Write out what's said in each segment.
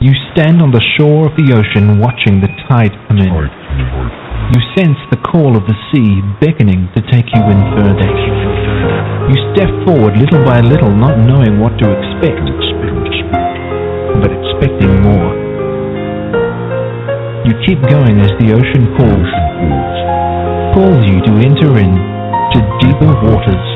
You stand on the shore of the ocean watching the tide come in. You sense the call of the sea beckoning to take you in further. You step forward little by little, not knowing what to expect, but expecting more. You keep going as the ocean pulls you to enter into deeper waters.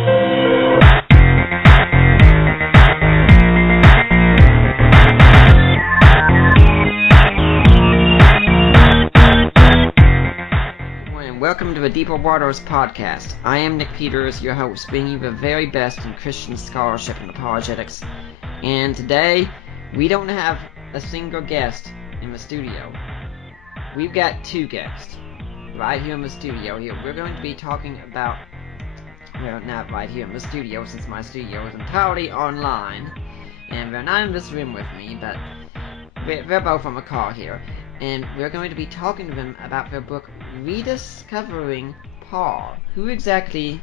Welcome to the Deeper Waters podcast. I am Nick Peters, your host, bringing you the very best in Christian scholarship and apologetics. And today, we don't have a single guest in the studio. We've got two guests right here in the studio. We're going to be talking about, well, not right here in the studio, since my studio is entirely online. And they're not in this room with me, but they're both on the call here. And we're going to be talking to them about their book, Rediscovering Paul. Who exactly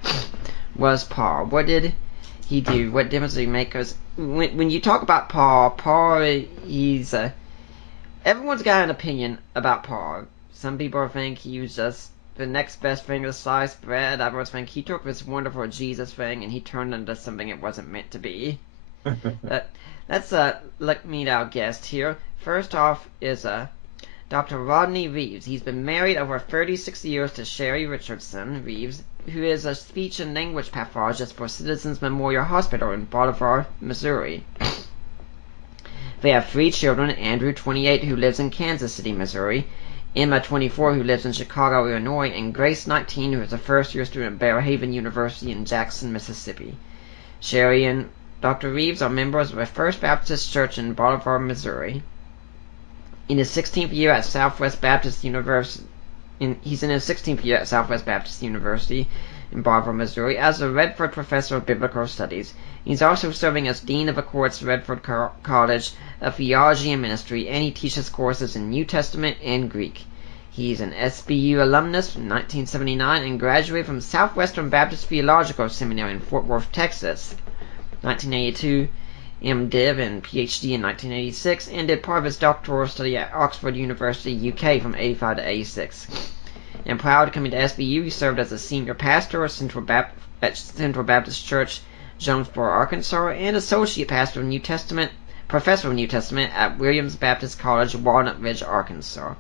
was Paul? What did he do? What difference did he make? Because when you talk about Paul, he's everyone's got an opinion about Paul. Some people think he was just the next best thing to sliced bread. Others think he took this wonderful Jesus thing and he turned into something it wasn't meant to be. Let's let me our guest here. First off is Dr. Rodney Reeves. He's been married over 36 years to Sherry Richardson Reeves, who is a speech and language pathologist for Citizens Memorial Hospital in Bolivar, Missouri. They have 3 children, Andrew, 28, who lives in Kansas City, Missouri, Emma, 24, who lives in Chicago, Illinois, and Grace, 19, who is a first-year student at Bearhaven University in Jackson, Mississippi. Sherry and Dr. Reeves are members of the First Baptist Church in Bolivar, Missouri. In his 16th year at Southwest Baptist University, he's in his 16th year at Southwest Baptist University in Bolivar, Missouri, as a Redford Professor of Biblical Studies. He's also serving as Dean of Accords Redford College of Theology and Ministry, and he teaches courses in New Testament and Greek. He's an SBU alumnus from 1979 and graduated from Southwestern Baptist Theological Seminary in Fort Worth, Texas, 1982. MDiv and PhD in 1986, and did part of his doctoral study at Oxford University, UK from 85 to 86. And prior to coming to SBU, he served as a senior pastor at Central Baptist Church, Jonesboro, Arkansas, and associate pastor of New Testament, professor of New Testament at Williams Baptist College, Walnut Ridge, Arkansas.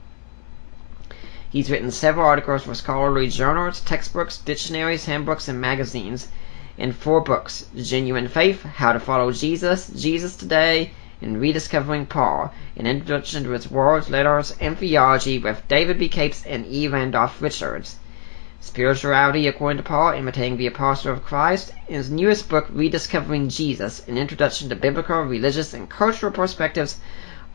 He's written several articles for scholarly journals, textbooks, dictionaries, handbooks, and magazines, and 4 books: Genuine Faith, How to Follow Jesus, Jesus Today, and Rediscovering Paul, an introduction to his words, letters, and theology with David B. Capes and E. Randolph Richards. Spirituality According to Paul, Imitating the Apostle of Christ, and his newest book, Rediscovering Jesus, an introduction to biblical, religious, and cultural perspectives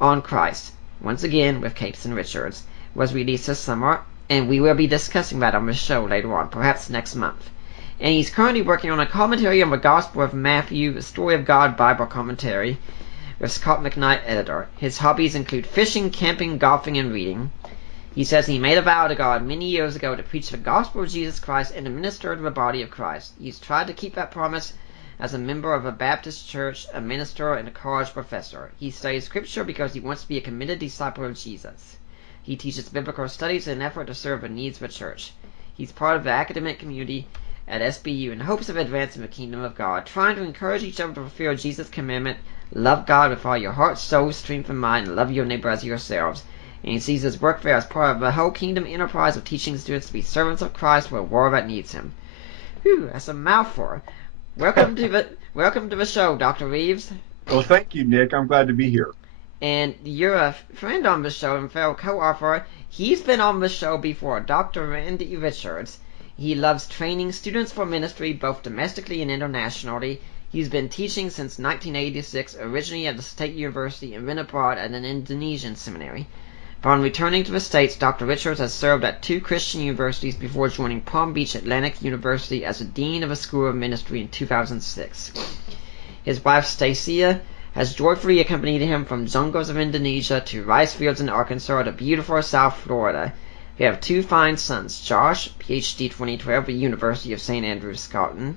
on Christ, once again with Capes and Richards, was released this summer, and we will be discussing that on the show later on, perhaps next month. And he's currently working on a commentary on the Gospel of Matthew, the Story of God Bible commentary, with Scott McKnight, editor. His hobbies include fishing, camping, golfing, and reading. He says he made a vow to God many years ago to preach the gospel of Jesus Christ and to minister to the body of Christ. He's tried to keep that promise as a member of a Baptist church, a minister, and a college professor. He studies Scripture because he wants to be a committed disciple of Jesus. He teaches biblical studies in an effort to serve the needs of the church. He's part of the academic community at SBU in hopes of advancing the kingdom of God, trying to encourage each other to fulfill Jesus' commandment, love God with all your heart, soul, strength, and mind, and love your neighbor as yourselves. And he sees his work there as part of the whole kingdom enterprise of teaching students to be servants of Christ for a world that needs him. Whew, that's a mouthful. Welcome to the show, Dr. Reeves. Well, thank you, Nick. I'm glad to be here. And you're a friend on the show and fellow co-author. He's been on the show before, Dr. Randy Richards. He loves training students for ministry, both domestically and internationally. He's been teaching since 1986, originally at the State University and then abroad at an Indonesian seminary. Upon returning to the States, Dr. Richards has served at 2 Christian universities before joining Palm Beach Atlantic University as a dean of a school of ministry in 2006. His wife, Stacia, has joyfully accompanied him from jungles of Indonesia to rice fields in Arkansas to beautiful South Florida. They have 2 fine sons. Josh, PhD 2012 at the University of St. Andrews, Scotland,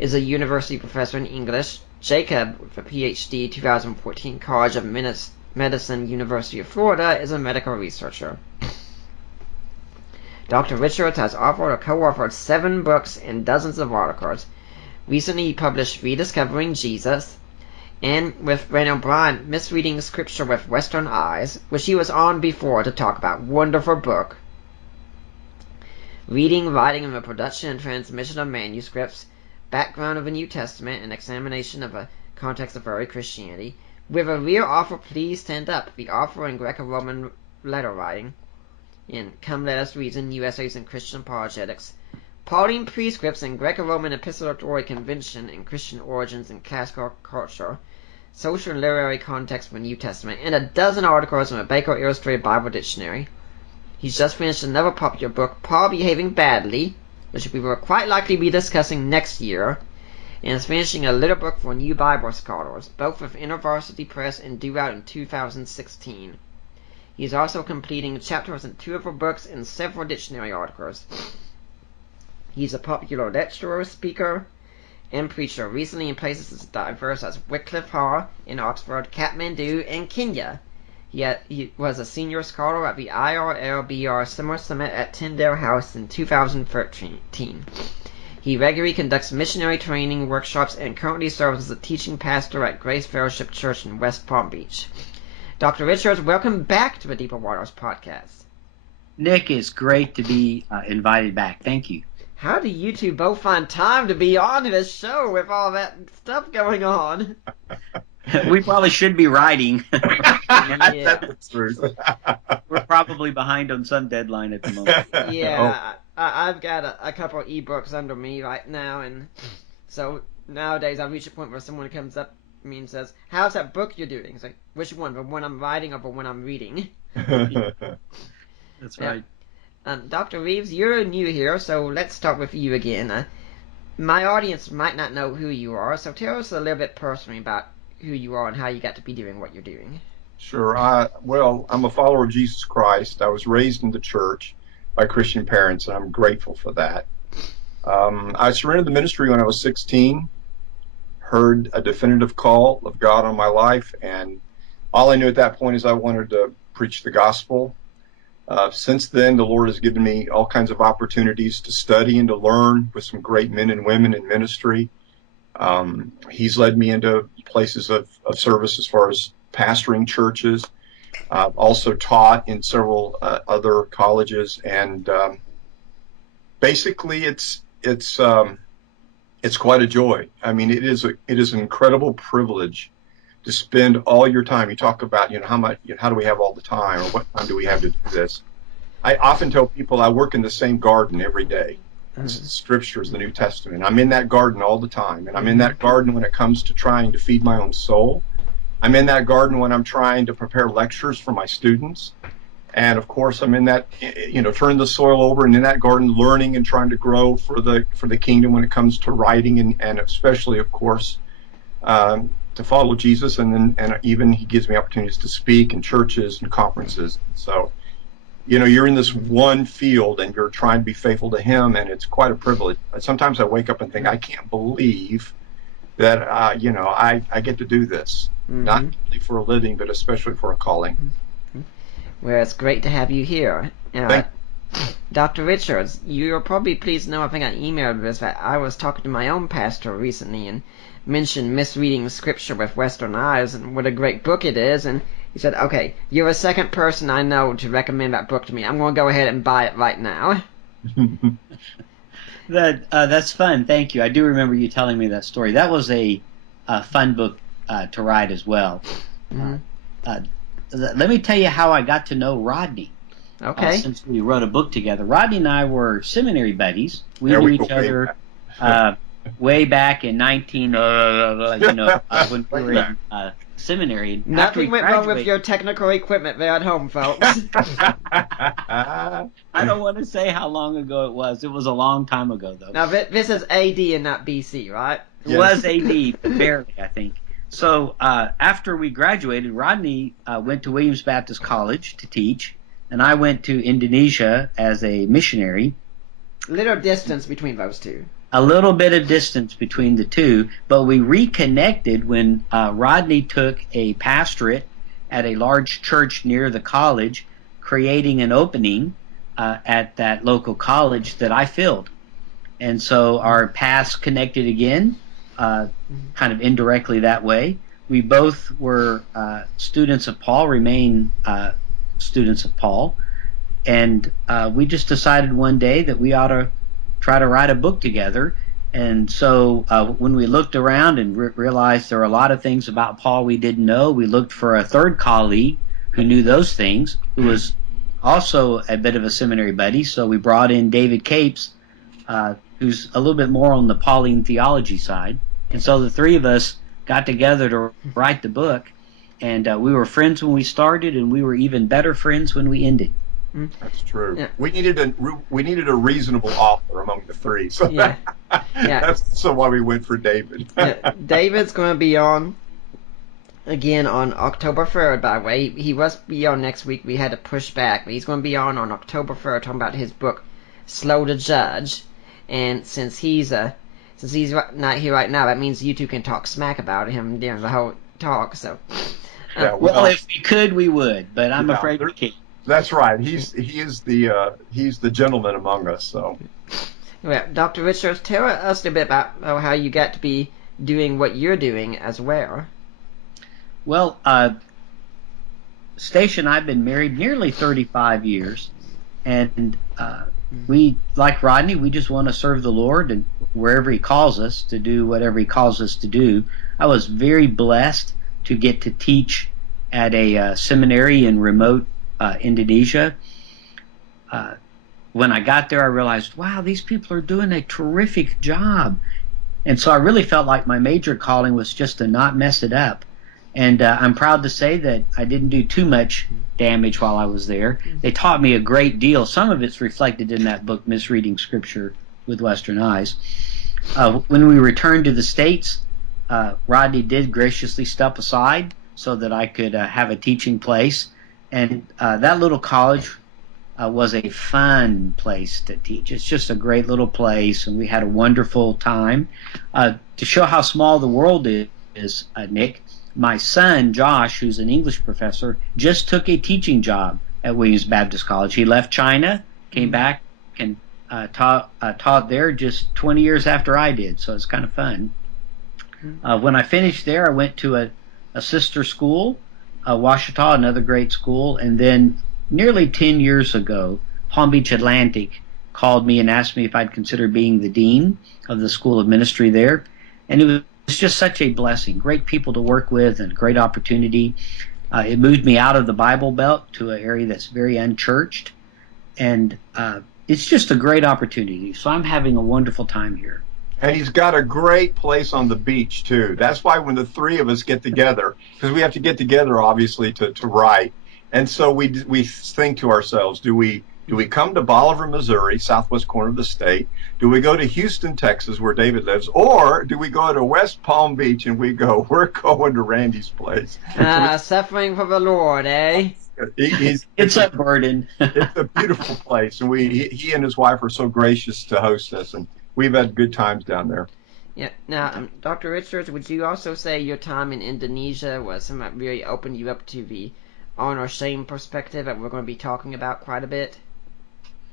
is a university professor in English. Jacob, with a PhD 2014 College of Medicine, University of Florida, is a medical researcher. Dr. Richards has authored or co-authored 7 books and dozens of articles. Recently, he published Rediscovering Jesus, and with Ray O'Brien, Misreading Scripture with Western Eyes, which he was on before to talk about. Wonderful book. Reading, Writing, and the Production and Transmission of Manuscripts, Background of the New Testament, and Examination of the Context of Early Christianity. With a real author, please stand up. The author in Greco-Roman letter writing, in Come Let Us Reason, New Essays in Christian Apologetics, Pauline Prescripts in Greco-Roman Epistolatory Convention and Christian Origins and Classical Culture, Social and Literary Context for the New Testament, and a dozen articles in the Baker Illustrated Bible Dictionary. He's just finished another popular book, Paul Behaving Badly, which we will quite likely be discussing next year, and is finishing a little book for new Bible scholars, both with InterVarsity Press and due out in 2016. He is also completing chapters in 2 of her books and several dictionary articles. He's a popular lecturer, speaker, and preacher, recently in places as diverse as Wycliffe Hall in Oxford, Kathmandu, and Kenya. He was a senior scholar at the IRLBR Summer Summit at Tyndale House in 2013. He regularly conducts missionary training workshops and currently serves as a teaching pastor at Grace Fellowship Church in West Palm Beach. Dr. Richards, welcome back to the Deeper Waters podcast. Nick, it's great to be invited back. Thank you. How do you two both find time to be on this show with all that stuff going on? We probably should be writing. Yeah. That's true. We're probably behind on some deadline at the moment. Yeah, I've got a couple of ebooks under me right now, and so nowadays I reach a point where someone comes up to me and says, "How's that book you're doing?" It's like, which one? The one I'm writing or the one I'm reading? That's right. Dr. Reeves, you're new here, so let's start with you again. My audience might not know who you are, so tell us a little bit personally about who you are and how you got to be doing what you're doing. Sure. Well, I'm a follower of Jesus Christ. I was raised in the church by Christian parents, and I'm grateful for that. I surrendered the ministry when I was 16, heard a definitive call of God on my life, and all I knew at that point is I wanted to preach the gospel. Since then, the Lord has given me all kinds of opportunities to study and to learn with some great men and women in ministry. He's led me into places of service as far as pastoring churches. I've also taught in several other colleges, and basically, it's quite a joy. I mean, it is an incredible privilege to spend all your time. You talk about, how do we have all the time, or what time do we have to do this? I often tell people I work in the same garden every day. The Scriptures, the New Testament. I'm in that garden all the time, and I'm in that garden when it comes to trying to feed my own soul. I'm in that garden when I'm trying to prepare lectures for my students, and of course I'm in that, turning the soil over, and in that garden learning and trying to grow for the kingdom when it comes to writing, and especially, of course, to follow Jesus, and even he gives me opportunities to speak in churches and conferences. So, you're in this one field and you're trying to be faithful to him, and it's quite a privilege. Sometimes I wake up and think, I can't believe that, I get to do this, not only for a living, but especially for a calling. Well, it's great to have you here. Dr. Richards, you're probably pleased to know, I think I emailed this, that I was talking to my own pastor recently and mentioned Misreading Scripture with Western Eyes and what a great book it is, and he said, okay, you're the second person I know to recommend that book to me. I'm going to go ahead and buy it right now. That's fun. Thank you. I do remember you telling me that story. That was a fun book to write as well. Let me tell you how I got to know Rodney. Okay. Since we wrote a book together. Rodney and I were seminary buddies. We knew each other way back in when we were in seminary. Nothing went wrong with your technical equipment there at home, folks. I don't want to say how long ago it was. It was a long time ago, though. Now, this is AD and not BC, right? It was AD, barely, I think. So after we graduated, Rodney went to Williams Baptist College to teach, and I went to Indonesia as a missionary. Little distance between those two. A little bit of distance between the two, but we reconnected when Rodney took a pastorate at a large church near the college, creating an opening at that local college that I filled. And so our paths connected again, kind of indirectly that way. We both were students of Paul, remain students of Paul. And we just decided one day that we ought to try to write a book together. And so when we looked around and realized there were a lot of things about Paul we didn't know, we looked for a third colleague who knew those things, who was also a bit of a seminary buddy. So we brought in David Capes, who's a little bit more on the Pauline theology side. And so the three of us got together to write the book. And we were friends when we started, and we were even better friends when we ended. That's true. Yeah. We needed a reasonable author among the three. So Yeah. that's why we went for David. Yeah. David's going to be on again on October 3rd, by the way. He was be on next week. We had to push back, but he's going to be on October 3rd talking about his book, Slow to Judge. And since he's not here right now, that means you two can talk smack about him during the whole talk. So, Yeah, well, if we could, we would, but I'm afraid we can't. That's right. He's the gentleman among us. So, well, Dr. Richards, tell us a bit about how you got to be doing what you're doing as well. Well, Stacia and I have been married nearly 35 years, and we, like Rodney, we just want to serve the Lord, and wherever He calls us to do whatever He calls us to do. I was very blessed to get to teach at a seminary in remote Indonesia. When I got there, I realized, wow, these people are doing a terrific job. And so I really felt like my major calling was just to not mess it up. And I'm proud to say that I didn't do too much damage while I was there. They taught me a great deal. Some of it's reflected in that book, Misreading Scripture with Western Eyes. When we returned to the States, Rodney did graciously step aside so that I could have a teaching place. And that little college was a fun place to teach. It's just a great little place, and we had a wonderful time. To show how small the world is, Nick, my son, Josh, who's an English professor, just took a teaching job at Williams Baptist College. He left China, came back, and taught there just 20 years after I did, so it's kind of fun. When I finished there, I went to a sister school, Washita, another great school, and then nearly 10 years ago, Palm Beach Atlantic called me and asked me if I'd consider being the dean of the School of Ministry there, and it was just such a blessing. Great people to work with and great opportunity. It moved me out of the Bible Belt to an area that's very unchurched, and it's just a great opportunity. So I'm having a wonderful time here. And he's got a great place on the beach, too. That's why when the three of us get together, because we have to get together, obviously, to write. And so we think to ourselves, do we come to Bolivar, Missouri, southwest corner of the state? Do we go to Houston, Texas, where David lives? Or do we go to West Palm Beach and we're going to Randy's place? Suffering for the Lord, eh? It's a burden. It's a beautiful place. And he and his wife are so gracious to host us. And we've had good times down there. Yeah. Now, Dr. Richards, would you also say your time in Indonesia was something that really opened you up to the honor shame perspective that we're going to be talking about quite a bit?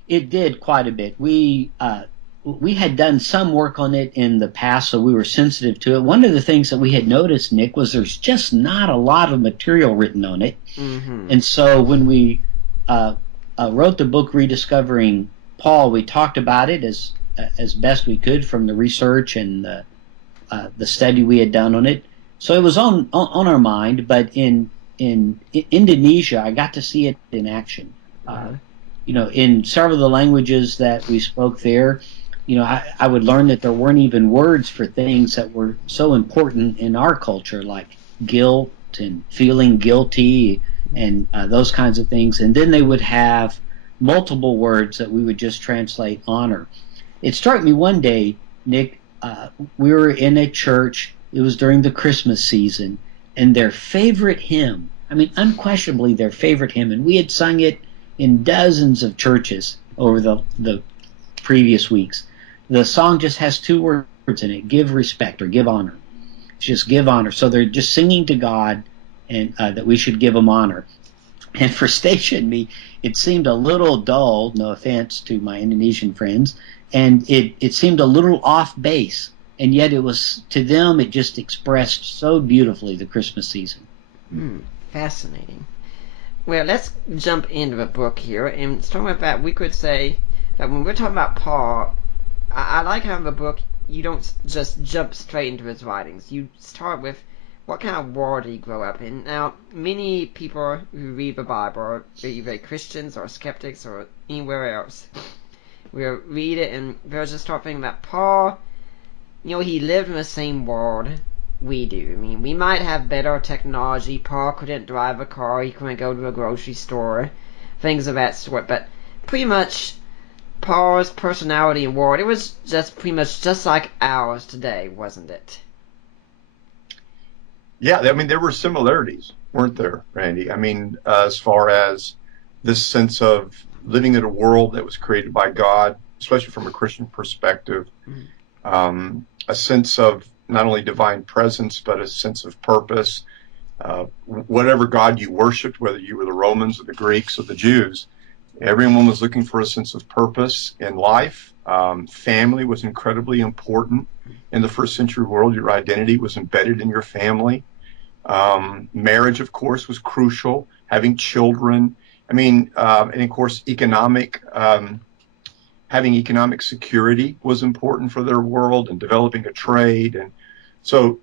It did quite a bit. We had done some work on it in the past, so we were sensitive to it. One of the things that we had noticed, Nick, was there's just not a lot of material written on it. Mm-hmm. And so when we wrote the book Rediscovering Paul, we talked about it as best we could from the research and the study we had done on it. So it was on our mind, but in Indonesia, I got to see it in action. In several of the languages that we spoke there, I would learn that there weren't even words for things that were so important in our culture, like guilt and feeling guilty and those kinds of things. And then they would have multiple words that we would just translate honor. It struck me one day, Nick, we were in a church, it was during the Christmas season, and their favorite hymn, unquestionably their favorite hymn, and we had sung it in dozens of churches over the previous weeks. The song just has two words in it, give respect or give honor. It's just give honor. So they're just singing to God and that we should give them honor. And for Station Me, it seemed a little dull, no offense to my Indonesian friends, and it seemed a little off base. And yet it was, to them, it just expressed so beautifully the Christmas season. Fascinating. Well, let's jump into the book here. And starting with that, we could say that when we're talking about Paul, I like how in the book you don't just jump straight into his writings. You start with what kind of world did he grow up in. Now, many people who read the Bible are either Christians or skeptics or anywhere else. We'll read it and they'll just start thinking about Paul. He lived in the same world we do. I mean, we might have better technology. Paul couldn't drive a car. He couldn't go to a grocery store. Things of that sort. But pretty much Paul's personality and world, it was just pretty much just like ours today, wasn't it? Yeah, I mean, there were similarities, weren't there, Randy? I mean, as far as this sense of living in a world that was created by God, especially from a Christian perspective, a sense of not only divine presence, but a sense of purpose. Whatever God you worshiped, whether you were the Romans or the Greeks or the Jews, everyone was looking for a sense of purpose in life. Family was incredibly important in the first century world. Your identity was embedded in your family. Marriage, of course, was crucial. Having children. I mean, and of course, having economic security was important for their world, and developing a trade. And so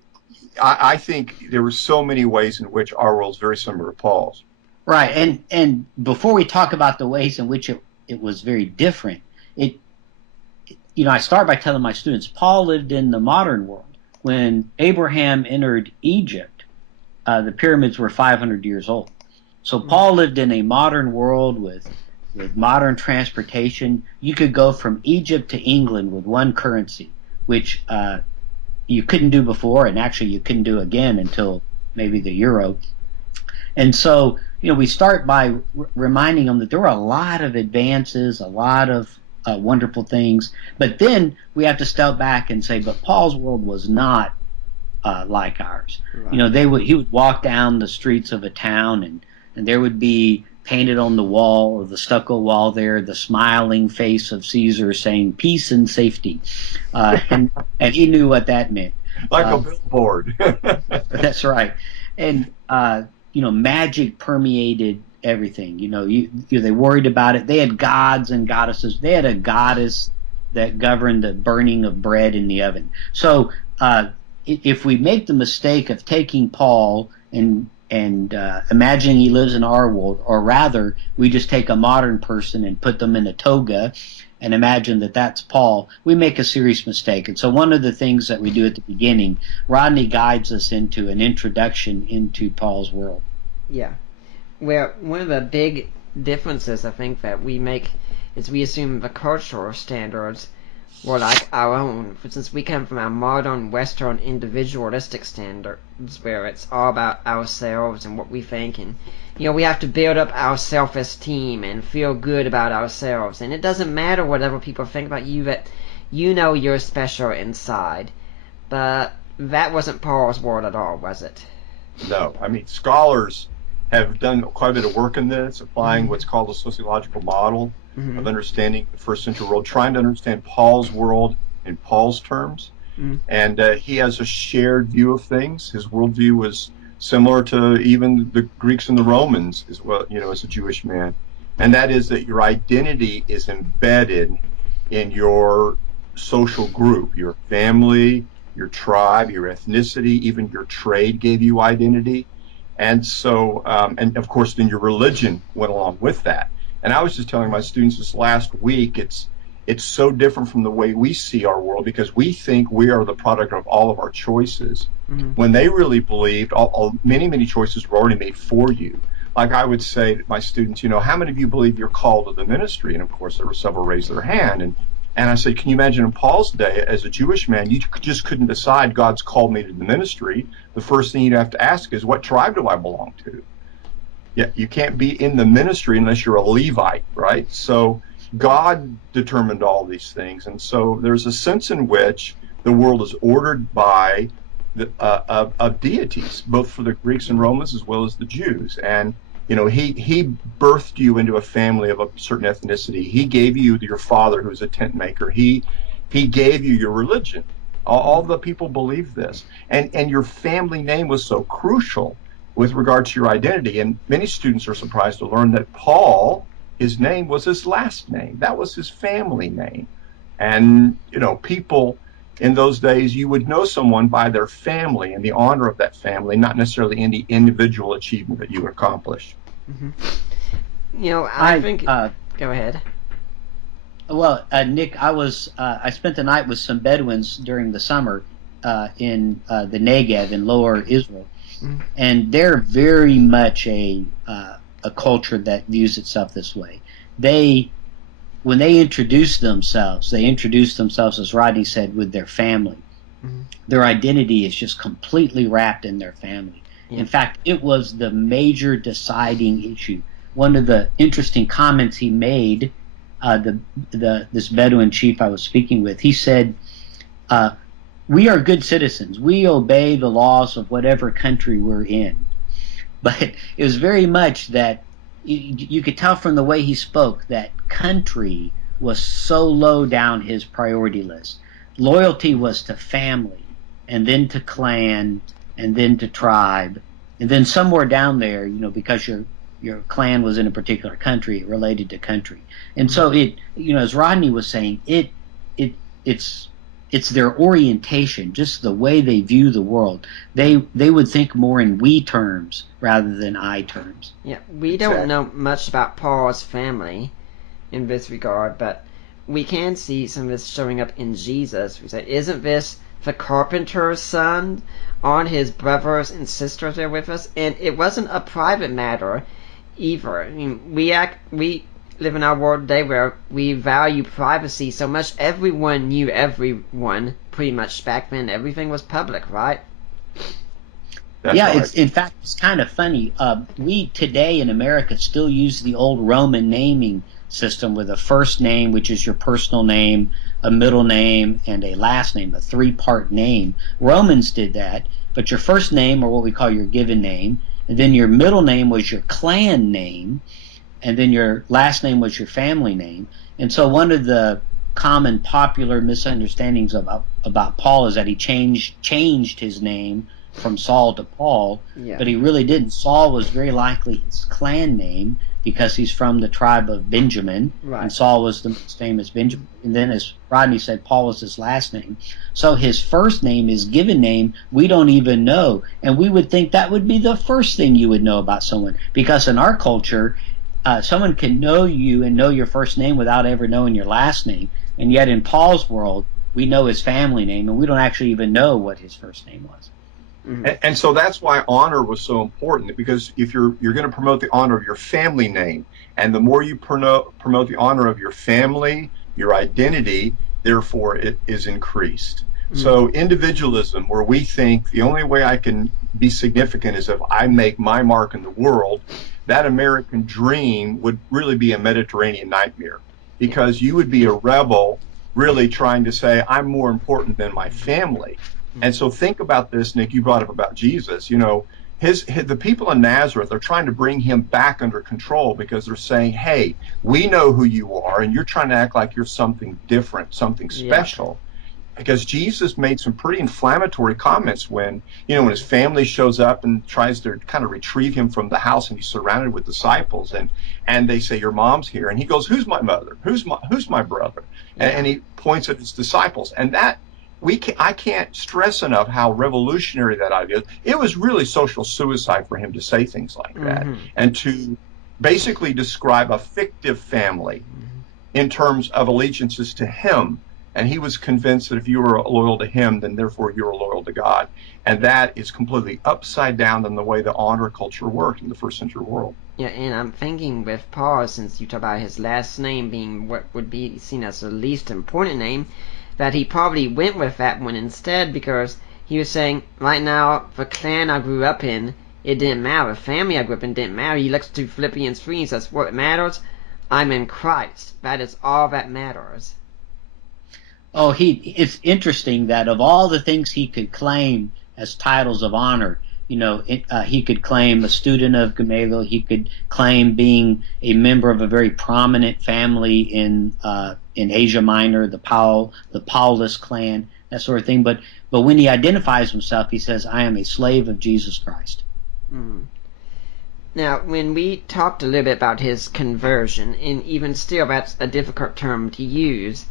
I think there were so many ways in which our world is very similar to Paul's. Right. And before we talk about the ways in which it was very different, I start by telling my students, Paul lived in the modern world. When Abraham entered Egypt, the pyramids were 500 years old. So Paul lived in a modern world with modern transportation. You could go from Egypt to England with one currency, which you couldn't do before, and actually you couldn't do again until maybe the euro. And so, we start by reminding them that there were a lot of advances, a lot of wonderful things, but then we have to step back and say, but Paul's world was not like ours. Right. He would walk down the streets of a town, and there would be painted on the wall, or the stucco wall there, the smiling face of Caesar saying peace and safety. And he knew what that meant. Like a billboard. That's right. And, magic permeated everything. They worried about it. They had gods and goddesses. They had a goddess that governed the burning of bread in the oven. So if we make the mistake of taking Paul and imagining he lives in our world, or rather we just take a modern person and put them in a toga and imagine that that's Paul, we make a serious mistake. And so one of the things that we do at the beginning, Rodney guides us into an introduction into Paul's world. Yeah. Well, one of the big differences I think that we make is we assume the cultural standards were like our own. For instance, we come from our modern Western individualistic standards where it's all about ourselves and what we think, and we have to build up our self-esteem and feel good about ourselves, and it doesn't matter what other people think about you, that you're special inside. But that wasn't Paul's world at all, was it? No. I mean, scholars have done quite a bit of work in this, applying what's called a sociological model of understanding the first century world, trying to understand Paul's world in Paul's terms. And he has a shared view of things. His worldview was similar to even the Greeks and the Romans as well, as a Jewish man. And that is that your identity is embedded in your social group, your family, your tribe, your ethnicity, even your trade gave you identity. And so, and of course, then your religion went along with that. And I was just telling my students this last week, it's so different from the way we see our world, because we think we are the product of all of our choices, when they really believed many choices were already made for you. Like I would say to my students, how many of you believe you're called to the ministry? And of course, there were several raised their hand. And I said, can you imagine in Paul's day, as a Jewish man, you just couldn't decide God's called me to the ministry. The first thing you'd have to ask is, what tribe do I belong to? Yeah, you can't be in the ministry unless you're a Levite, right? So God determined all these things. And so there's a sense in which the world is ordered by of deities, both for the Greeks and Romans as well as the Jews. And he birthed you into a family of a certain ethnicity. He gave you your father, who was a tent maker. He gave you your religion. All the people believe this, and your family name was so crucial with regard to your identity. And many students are surprised to learn that Paul, his name was his last name. That was his family name. And people in those days, you would know someone by their family and the honor of that family, not necessarily any individual achievement that you accomplished. I think. Go ahead. Well, Nick, I spent the night with some Bedouins during the summer in the Negev in Lower Israel, and they're very much a culture that views itself this way. When they introduce themselves, as Rodney said, with their family. Their identity is just completely wrapped in their family. Yeah. In fact, it was the major deciding issue. One of the interesting comments he made, this Bedouin chief I was speaking with, he said, we are good citizens. We obey the laws of whatever country we're in. But it was very much that you could tell from the way he spoke that country was so low down his priority list. Loyalty was to family, and then to clan, and then to tribe, and then somewhere down there, because your clan was in a particular country, it related to country. And so as Rodney was saying, it's their orientation, just the way they view the world. They would think more in we terms rather than I terms. Yeah, we don't know much about Paul's family in this regard, but we can see some of this showing up in Jesus. We say, isn't this the carpenter's son? Aren't his brothers and sisters there with us? And it wasn't a private matter either. I mean, we live in our world today where we value privacy so much. Everyone knew everyone pretty much back then. Everything was public, right? That's right. In fact, it's kind of funny. We today in America still use the old Roman naming system with a first name, which is your personal name, a middle name, and a last name, a three-part name. Romans did that, but your first name, or what we call your given name, and then your middle name was your clan name, and then your last name was your family name. And so one of the common popular misunderstandings about Paul is that he changed his name from Saul to Paul, but he really didn't. Saul was very likely his clan name because he's from the tribe of Benjamin, and Saul was the most famous Benjamin. And then, as Rodney said, Paul was his last name. So his first name, his given name, we don't even know. And we would think that would be the first thing you would know about someone, because in our culture, someone can know you and know your first name without ever knowing your last name. And yet in Paul's world, we know his family name, and we don't actually even know what his first name was. And so that's why honor was so important, because if you're going to promote the honor of your family name, and the more you promote the honor of your family, your identity, therefore it is increased. So individualism, where we think the only way I can be significant is if I make my mark in the world, that American dream would really be a Mediterranean nightmare, because you would be a rebel really trying to say, I'm more important than my family. And so think about this, Nick, you brought up about Jesus. The people in Nazareth are trying to bring him back under control, because they're saying, hey, we know who you are, and you're trying to act like you're something different, something special. Because Jesus made some pretty inflammatory comments when his family shows up and tries to kind of retrieve him from the house, and he's surrounded with disciples, and they say, your mom's here. And he goes, who's my mother? Who's my brother? And he points at his disciples. And that, I can't stress enough how revolutionary that idea is. It was really social suicide for him to say things like that, and to basically describe a fictive family in terms of allegiances to him. And he was convinced that if you were loyal to him, then therefore you were loyal to God. And that is completely upside down than the way the honor culture worked in the first century world. Yeah, and I'm thinking with Paul, since you talk about his last name being what would be seen as the least important name, that he probably went with that one instead, because he was saying, right now, the clan I grew up in, it didn't matter. The family I grew up in didn't matter. He looks to Philippians 3 and says, what matters? I'm in Christ. That is all that matters. Oh, it's interesting that of all the things he could claim as titles of honor. He could claim a student of Gamaliel. He could claim being a member of a very prominent family in Asia Minor, the Paulus clan, that sort of thing. But when he identifies himself, he says, "I am a slave of Jesus Christ." Mm-hmm. Now, when we talked a little bit about his conversion, and even still that's a difficult term to use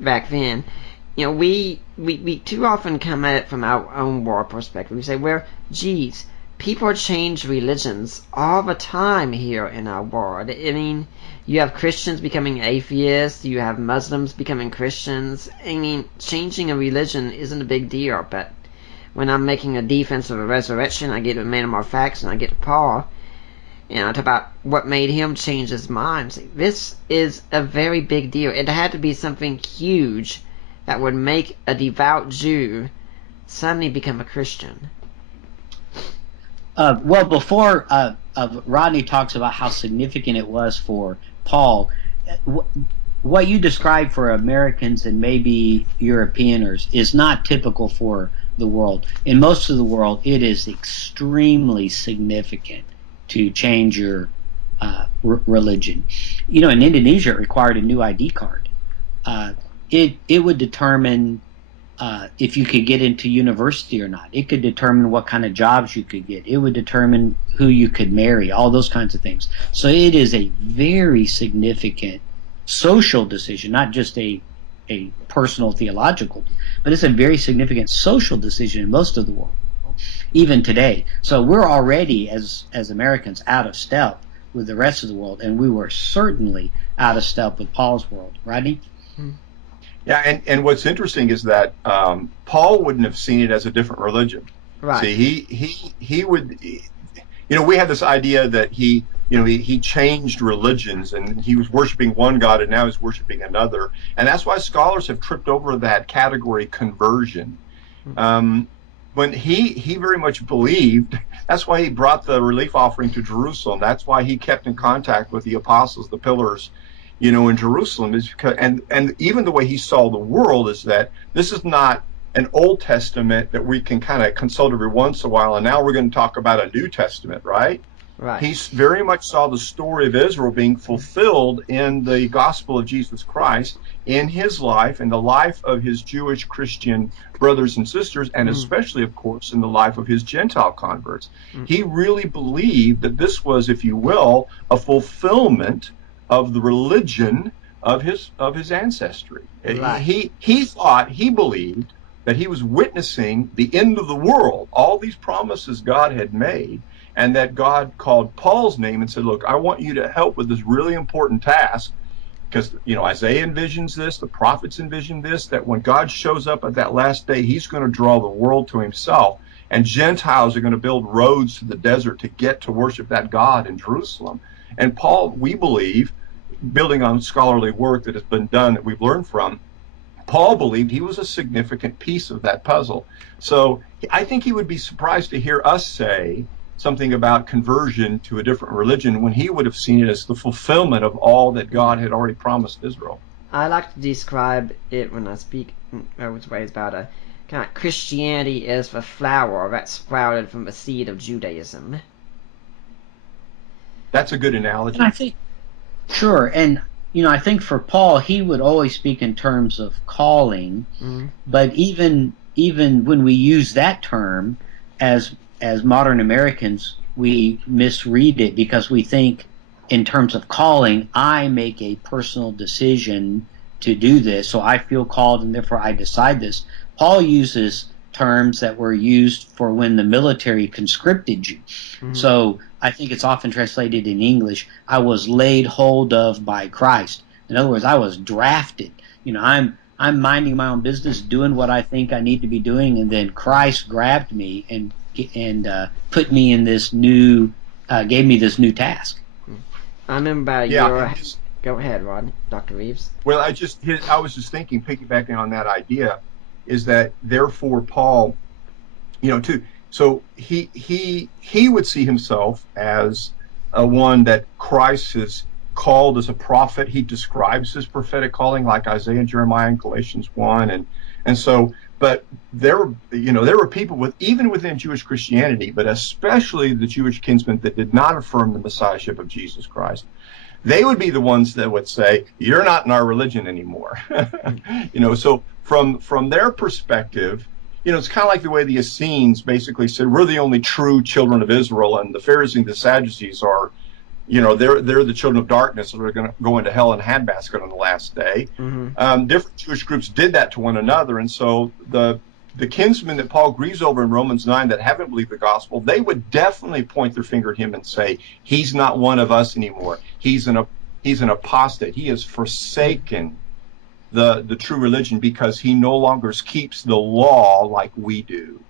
back then, we too often come at it from our own world perspective. We say, well, geez, people change religions all the time here in our world. I mean, you have Christians becoming atheists, you have Muslims becoming Christians. I mean, changing a religion isn't a big deal, but when I'm making a defense of a resurrection, I get to Man of More Facts, and I get to Paul, talk about what made him change his mind. See, this is a very big deal. It had to be something huge that would make a devout Jew suddenly become a Christian. Well, before Rodney talks about how significant it was for Paul, what you described for Americans and maybe Europeaners is not typical for the world. In most of the world, it is extremely significant to change your religion. In Indonesia, it required a new ID card. It would determine if you could get into university or not. It could determine what kind of jobs you could get. It would determine who you could marry, all those kinds of things. So it is a very significant social decision, not just a personal theological, but it's a very significant social decision in most of the world, even today. So we're already, as Americans, out of step with the rest of the world, and we were certainly out of step with Paul's world. Rodney? Yeah, and what's interesting is that Paul wouldn't have seen it as a different religion. Right. See, he would, we had this idea that he changed religions, and he was worshiping one God and now he's worshiping another, and that's why scholars have tripped over that category, conversion. When he very much believed, that's why he brought the relief offering to Jerusalem. That's why he kept in contact with the apostles, the pillars, in Jerusalem, is because, and even the way he saw the world is that this is not an Old Testament that we can kind of consult every once in a while, and now we're going to talk about a New Testament, right? Right. He very much saw the story of Israel being fulfilled in the gospel of Jesus Christ, in his life, in the life of his Jewish Christian brothers and sisters, and especially, of course, in the life of his Gentile converts. He really believed that this was, if you will, a fulfillment of the religion of his ancestry. Right. He believed that he was witnessing the end of the world, all these promises God had made, and that God called Paul's name and said, look, I want you to help with this really important task, because Isaiah envisions this, the prophets envision this, that when God shows up at that last day, he's going to draw the world to himself, and Gentiles are going to build roads to the desert to get to worship that God in Jerusalem. And Paul, we believe, building on scholarly work that has been done that we've learned from, Paul believed he was a significant piece of that puzzle. So I think he would be surprised to hear us say something about conversion to a different religion when he would have seen it as the fulfillment of all that God had already promised Israel. I like to describe it when I speak those ways about a kind of Christianity as the flower that sprouted from the seed of Judaism. That's a good analogy. And I think, sure, and I think for Paul, he would always speak in terms of calling, but even when we use that term as modern Americans, we misread it because we think in terms of calling, I make a personal decision to do this, so I feel called and therefore I decide this. Paul uses terms that were used for when the military conscripted you. So I think it's often translated in English, I was laid hold of by Christ. In other words, I was drafted. I'm minding my own business, doing what I think I need to be doing, and then Christ grabbed me and put me in this new, gave me this new task. I remember go ahead, Rodney, Dr. Reeves. Well, I was just thinking, piggybacking on that idea, is that therefore Paul, so he would see himself as one that Christ has called as a prophet. He describes his prophetic calling like Isaiah and Jeremiah in Galatians 1, and so, But there were people even within Jewish Christianity, but especially the Jewish kinsmen that did not affirm the messiahship of Jesus Christ. They would be the ones that would say, "You're not in our religion anymore." So from their perspective, it's kind of like the way the Essenes basically said, "We're the only true children of Israel," and the Pharisees and the Sadducees are, they're the children of darkness that are going to go into hell in a handbasket on the last day. Different Jewish groups did that to one another, and so the kinsmen that Paul grieves over in Romans 9 that haven't believed the gospel, they would definitely point their finger at him and say, "He's not one of us anymore. He's an apostate. He has forsaken the true religion because he no longer keeps the law like we do."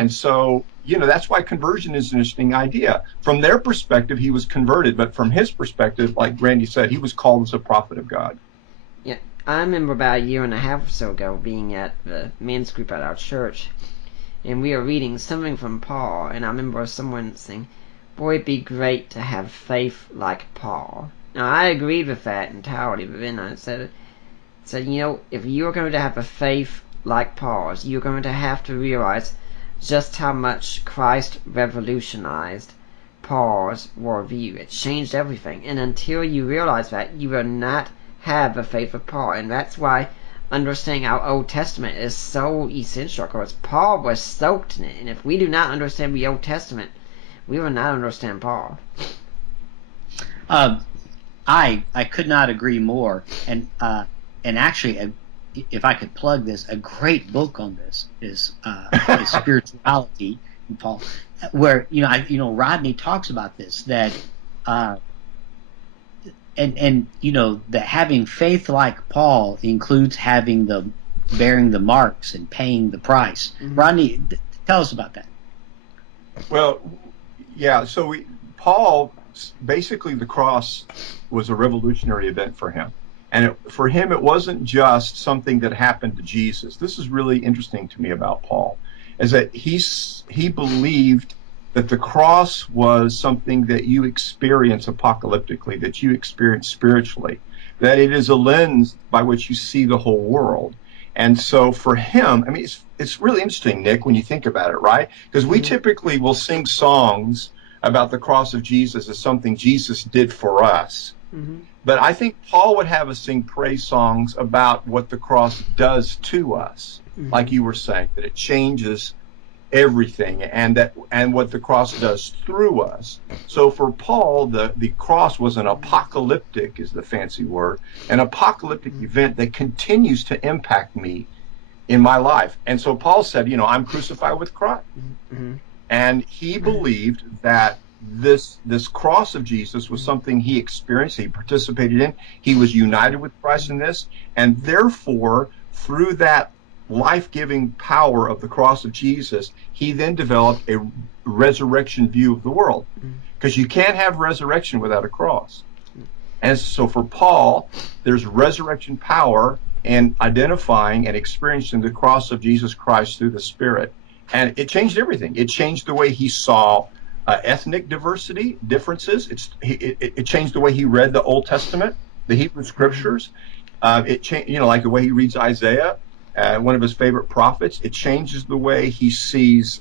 And so, that's why conversion is an interesting idea. From their perspective, he was converted, but from his perspective, like Randy said, he was called as a prophet of God. Yeah, I remember about a year and a half or so ago being at the men's group at our church, and we were reading something from Paul, and I remember someone saying, "Boy, it'd be great to have faith like Paul." Now, I agreed with that entirely, but then I said, if you're going to have a faith like Paul's, you're going to have to realize just how much Christ revolutionized Paul's worldview. It changed everything, and until you realize that, you will not have a faith of Paul. And that's why understanding our Old Testament is so essential, because Paul was soaked in it, and if we do not understand the Old Testament, we will not understand Paul. I could not agree more, and actually, if I could plug this, a great book on this is Spirituality in Paul, where Rodney talks about this, that that having faith like Paul includes bearing the marks and paying the price. Rodney, tell us about that. Well, yeah. So Paul, basically, the cross was a revolutionary event for him. And for him, it wasn't just something that happened to Jesus. This is really interesting to me about Paul, is that he believed that the cross was something that you experience apocalyptically, that you experience spiritually, that it is a lens by which you see the whole world. And so for him, I mean, it's really interesting, Nick, when you think about it, right? Because we typically will sing songs about the cross of Jesus as something Jesus did for us. But I think Paul would have us sing praise songs about what the cross does to us, like you were saying, that it changes everything, and what the cross does through us. So for Paul, the cross was an apocalyptic, is the fancy word, an apocalyptic event that continues to impact me in my life. And so Paul said, I'm crucified with Christ. And he believed that this cross of Jesus was something he experienced, he participated in, he was united with Christ in this, and therefore, through that life-giving power of the cross of Jesus, he then developed a resurrection view of the world, because you can't have resurrection without a cross. And so for Paul, there's resurrection power in identifying and experiencing the cross of Jesus Christ through the Spirit. And it changed everything. It changed the way he saw ethnic differences. It changed the way he read the Old Testament, the Hebrew Scriptures. It changed, like the way he reads Isaiah, one of his favorite prophets. It changes the way he sees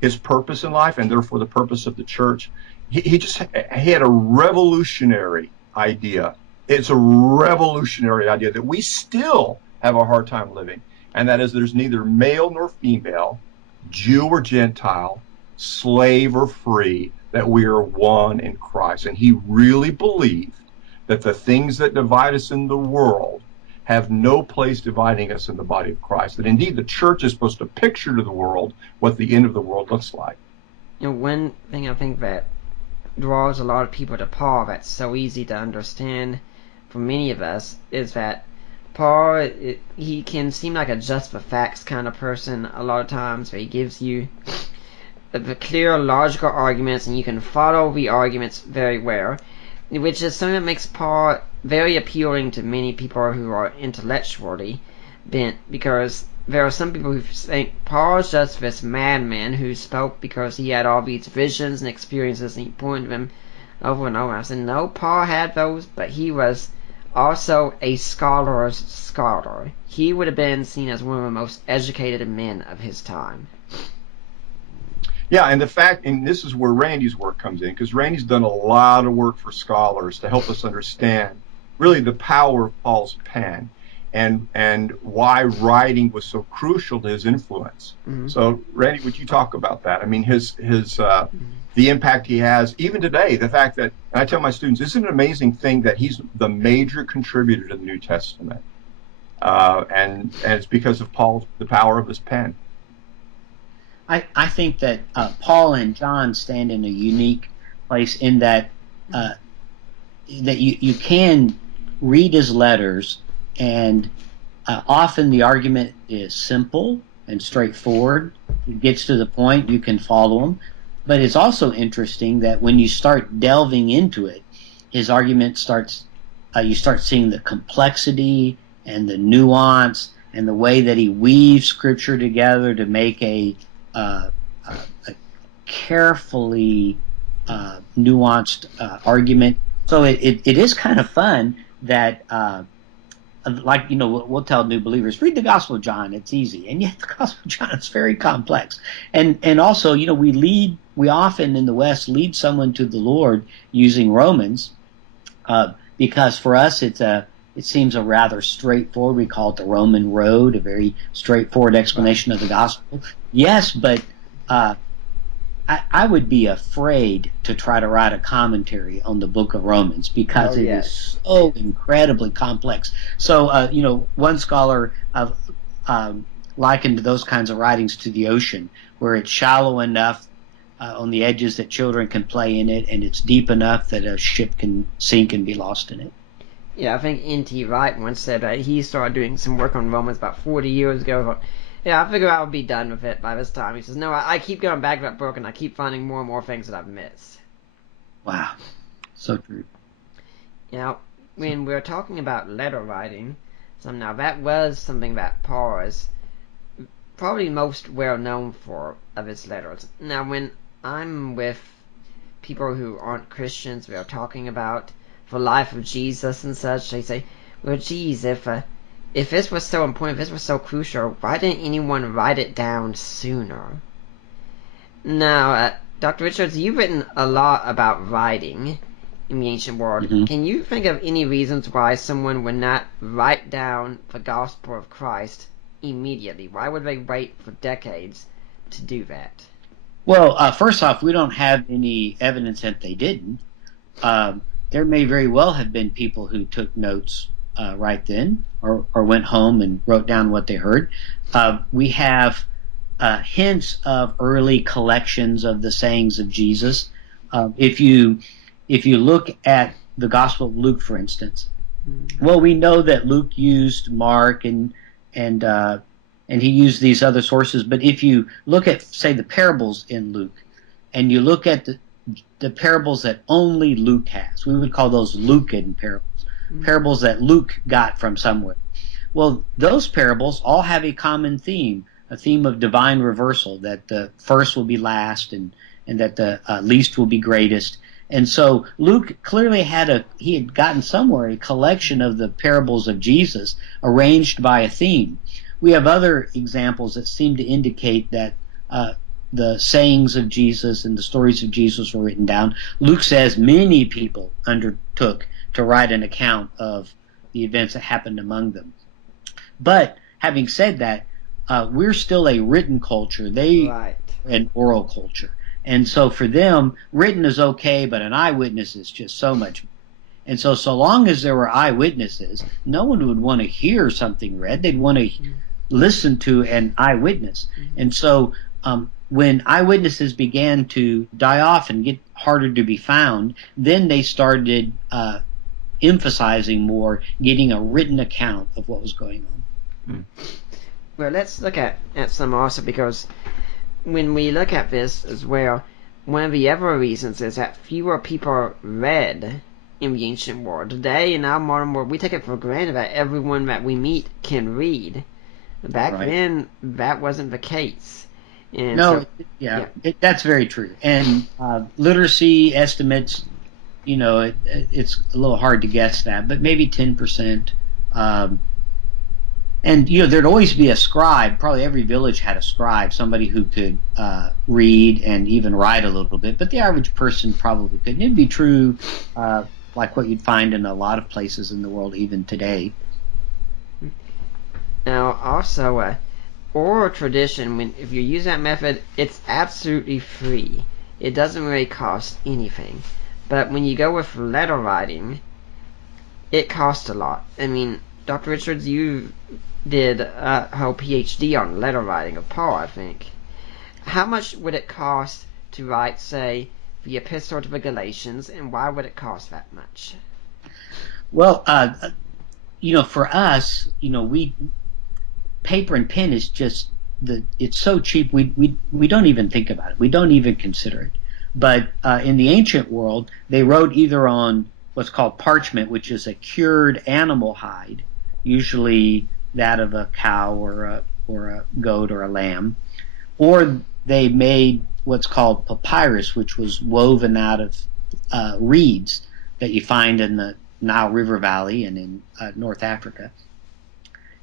his purpose in life, and therefore the purpose of the church. He had a revolutionary idea. It's a revolutionary idea that we still have a hard time living, and that is there's neither male nor female, Jew or Gentile, slave or free, that we are one in Christ. And he really believed that the things that divide us in the world have no place dividing us in the body of Christ. That indeed the church is supposed to picture to the world what the end of the world looks like. One thing I think that draws a lot of people to Paul that's so easy to understand for many of us is that Paul, he can seem like a just for facts kind of person a lot of times, where he gives you the clear logical arguments and you can follow the arguments very well, which is something that makes Paul very appealing to many people who are intellectually bent, because there are some people who think Paul is just this madman who spoke because he had all these visions and experiences and he pointed them over and over. I said, no, Paul had those, but he was also a scholar's scholar. He would have been seen as one of the most educated men of his time. Yeah, and this is where Randy's work comes in, because Randy's done a lot of work for scholars to help us understand really the power of Paul's pen and why writing was so crucial to his influence. Mm-hmm. So, Randy, would you talk about that? I mean, the impact he has even today. The fact that, and I tell my students, isn't it an amazing thing that he's the major contributor to the New Testament, and it's because of the power of his pen. I think that Paul and John stand in a unique place in that that you can read his letters, and often the argument is simple and straightforward. It gets to the point, you can follow him. But it's also interesting that when you start delving into it, his argument starts, you start seeing the complexity and the nuance and the way that he weaves Scripture together to make a carefully nuanced argument. So it is kind of fun that, like, we'll tell new believers, read the Gospel of John, it's easy. And yet the Gospel of John is very complex. And also, we often in the West lead someone to the Lord using Romans, because for us it seems a rather straightforward, we call it the Roman road, a very straightforward explanation of the gospel. Yes, but I would be afraid to try to write a commentary on the book of Romans because it is so incredibly complex. So, one scholar likened those kinds of writings to the ocean, where it's shallow enough on the edges that children can play in it, and it's deep enough that a ship can sink and be lost in it. Yeah, I think N.T. Wright once said that he started doing some work on Romans about 40 years ago. Yeah, I figure I would be done with it by this time. He says, no, I keep going back to that book, and I keep finding more and more things that I've missed. Wow. So true. When we're talking about letter writing, now that was something that Paul is probably most well known for of his letters. Now, when I'm with people who aren't Christians, we are talking about the life of Jesus and such, they say, well, geez, if this was so important, if this was so crucial, why didn't anyone write it down sooner? Now, Dr. Richards, you've written a lot about writing in the ancient world. Mm-hmm. Can you think of any reasons why someone would not write down the gospel of Christ immediately? Why would they wait for decades to do that? Well, first off, we don't have any evidence that they didn't. There may very well have been people who took notes right then, or went home and wrote down what they heard. We have hints of early collections of the sayings of Jesus. If you look at the Gospel of Luke, for instance, well, we know that Luke used Mark and he used these other sources. But if you look at, say, the parables in Luke, and you look at the parables that only Luke has, we would call those Lucan parables. Parables that Luke got from somewhere. Well, those parables all have a common theme, a theme of divine reversal, that the first will be last and that the least will be greatest. And so Luke clearly he had gotten somewhere a collection of the parables of Jesus arranged by a theme. We have other examples that seem to indicate that the sayings of Jesus and the stories of Jesus were written down. Luke says many people undertook to write an account of the events that happened among them. But having said that, we're still a written culture. They are an oral culture. And so for them, written is okay, but an eyewitness is just so much more. And so long as there were eyewitnesses, no one would want to hear something read. They'd want to listen to an eyewitness. And so when eyewitnesses began to die off and get harder to be found, then they started emphasizing more getting a written account of what was going on. Well, let's look at some also, because when we look at this as well, one of the other reasons is that fewer people read in the ancient world. Today, in our modern world, we take it for granted that everyone that we meet can read. Back then, that wasn't the case. And that's very true. And literacy estimates, it's a little hard to guess that, but maybe 10%. And there'd always be a scribe. Probably every village had a scribe, somebody who could read and even write a little bit. But the average person probably couldn't. It'd be true, like what you'd find in a lot of places in the world even today. Now, also, oral tradition, if you use that method, it's absolutely free. It doesn't really cost anything. But when you go with letter writing, it costs a lot. I mean, Dr. Richards, you did a whole PhD on letter writing of Paul, I think. How much would it cost to write, say, the Epistle to the Galatians, and why would it cost that much? Well, for us, paper and pen is just it's so cheap we don't even think about it. We don't even consider it. But in the ancient world, they wrote either on what's called parchment, which is a cured animal hide, usually that of a cow or a goat or a lamb, or they made what's called papyrus, which was woven out of reeds that you find in the Nile River Valley and in North Africa.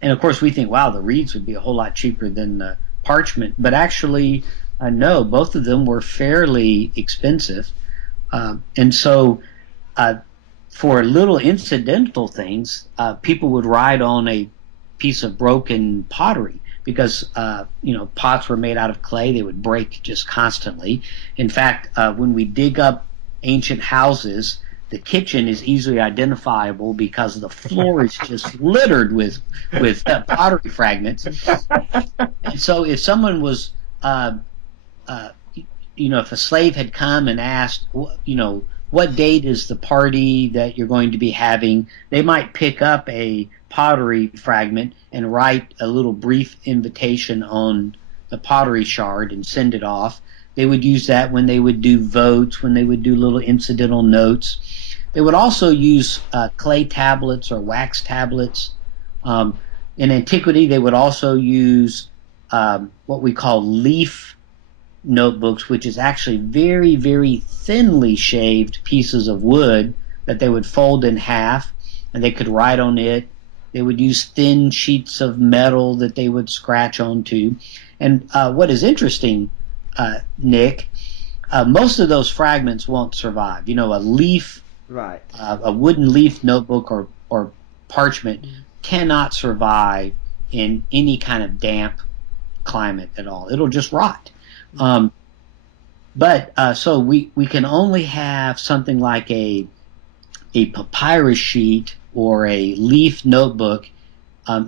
And of course, we think, wow, the reeds would be a whole lot cheaper than the parchment. But actually, no, both of them were fairly expensive. And so for little incidental things, people would write on a piece of broken pottery because, pots were made out of clay. They would break just constantly. In fact, when we dig up ancient houses, the kitchen is easily identifiable because the floor is just littered with pottery fragments. And so if someone was, if a slave had come and asked, what date is the party that you're going to be having, they might pick up a pottery fragment and write a little brief invitation on the pottery shard and send it off. They would use that when they would do votes, when they would do little incidental notes. They would also use clay tablets or wax tablets. In antiquity, they would also use what we call leaf notebooks, which is actually very, very thinly shaved pieces of wood that they would fold in half, and they could write on it. They would use thin sheets of metal that they would scratch onto. And what is interesting, Nick, most of those fragments won't survive. A leaf, right? A wooden leaf notebook or parchment cannot survive in any kind of damp climate at all. It'll just rot. So we can only have something like a papyrus sheet or a leaf notebook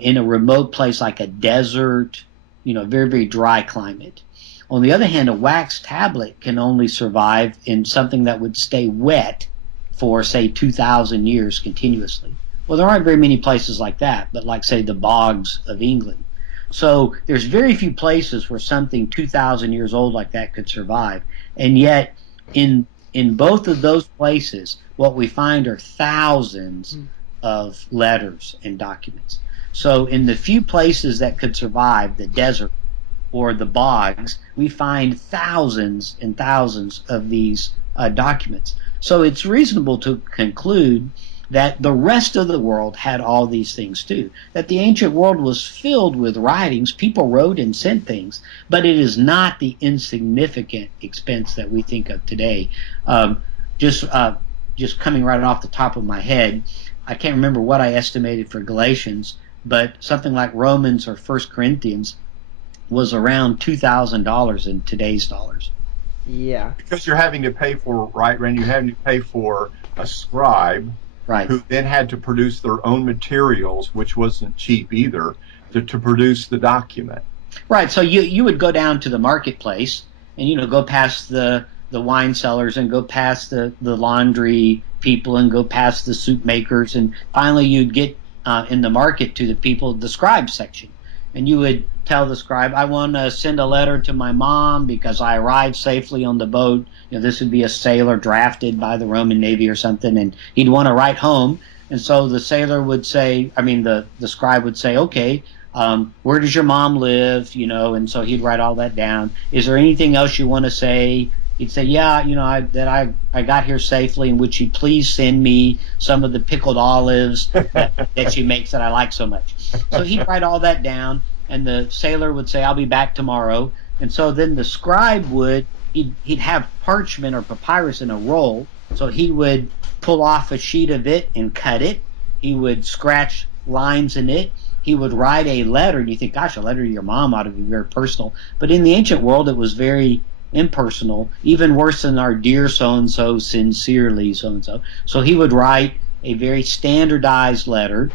in a remote place like a desert, very, very dry climate. On the other hand, a wax tablet can only survive in something that would stay wet for, say, 2,000 years continuously. Well, there aren't very many places like that, but like, say, the bogs of England. So there's very few places where something 2,000 years old like that could survive. And yet, in both of those places, what we find are thousands of letters and documents. So in the few places that could survive, the desert or the bogs, we find thousands and thousands of these documents. So it's reasonable to conclude that the rest of the world had all these things too, that the ancient world was filled with writings. People wrote and sent things, but it is not the insignificant expense that we think of today. Just coming right off the top of my head, I can't remember what I estimated for Galatians, but something like Romans or 1 Corinthians was around $2,000 in today's dollars. Yeah. Because you're having to pay for, right, Randy, you're having to pay for a scribe, right, who then had to produce their own materials, which wasn't cheap either, to produce the document. Right. So you would go down to the marketplace and, go past the wine cellars and go past the laundry people and go past the soup makers. And finally you'd get in the market to the scribe section. And you would tell the scribe, I want to send a letter to my mom because I arrived safely on the boat. This would be a sailor drafted by the Roman Navy or something, and he'd want to write home. And so the sailor would say, the scribe would say, okay, where does your mom live? And so he'd write all that down. Is there anything else you want to say? he'd say, yeah, I got here safely, and would you please send me some of the pickled olives that she makes that I like so much. So he'd write all that down, and the sailor would say, I'll be back tomorrow. And so then the scribe he'd have parchment or papyrus in a roll, so he would pull off a sheet of it and cut it. He would scratch lines in it. He would write a letter, and you think, gosh, a letter to your mom ought to be very personal. But in the ancient world, it was very impersonal, even worse than our dear so-and-so, sincerely so-and-so. So he would write a very standardized letter,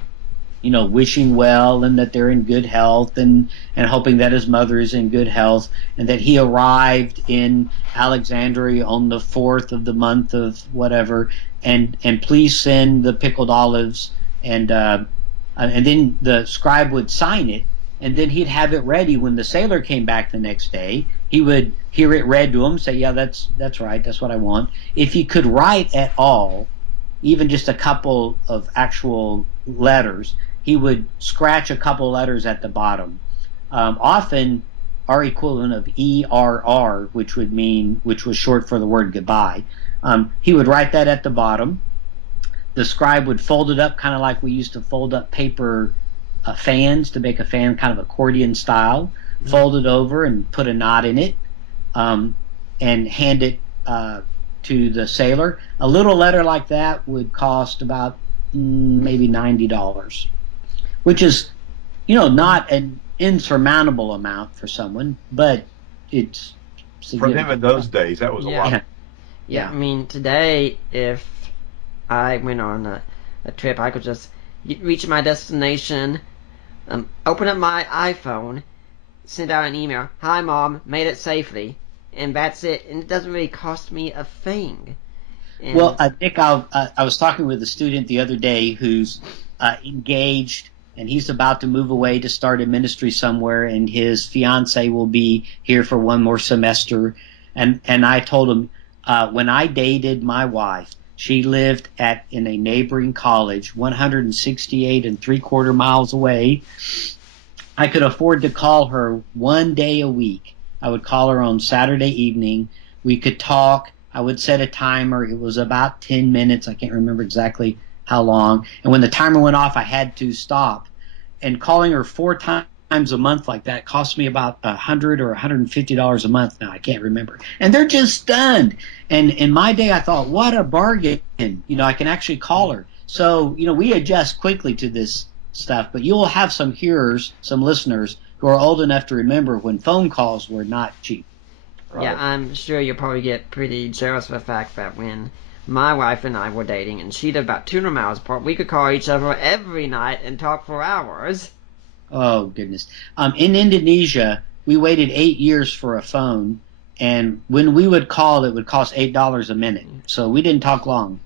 wishing well and that they're in good health, and hoping that his mother is in good health, and that he arrived in Alexandria on the 4th of the month of whatever, and please send the pickled olives, and then the scribe would sign it, and then he'd have it ready when the sailor came back the next day. He would hear it read to him, say, yeah, that's right, that's what I want. If he could write at all, even just a couple of actual letters, he would scratch a couple letters at the bottom. Often our equivalent of ERR, which was short for the word goodbye. He would write that at the bottom. The scribe would fold it up, kind of like we used to fold up paper fans to make a fan, kind of accordion style. Mm-hmm. Fold it over and put a knot in it, and hand it to the sailor. A little letter like that would cost about maybe $90, which is, not an insurmountable amount for someone, but it's for them in those days. That was a lot. Yeah, I mean, today, if I went on a trip, I could just reach my destination, open up my iPhone, send out an email, "Hi, Mom, made it safely," and that's it. And it doesn't really cost me a thing. And well, Nick, I was talking with a student the other day who's engaged, and he's about to move away to start a ministry somewhere, and his fiance will be here for one more semester. And I told him, when I dated my wife, she lived in a neighboring college, 168 3/4 miles away. I could afford to call her one day a week. I would call her on Saturday evening. We could talk. I would set a timer. It was about 10 minutes. I can't remember exactly how long. And when the timer went off, I had to stop. And calling her 4 times a month like that cost me about $100 or $150 a month now. I can't remember. And they're just stunned. And in my day, I thought, what a bargain. I can actually call her. So, we adjust quickly to this stuff. But you'll have some hearers, some listeners, who are old enough to remember when phone calls were not cheap. Right. Yeah, I'm sure you'll probably get pretty jealous of the fact that when my wife and I were dating, and she lived about 200 miles apart, we could call each other every night and talk for hours. Oh, goodness. In Indonesia, we waited 8 years for a phone, and when we would call, it would cost $8 a minute. So we didn't talk long.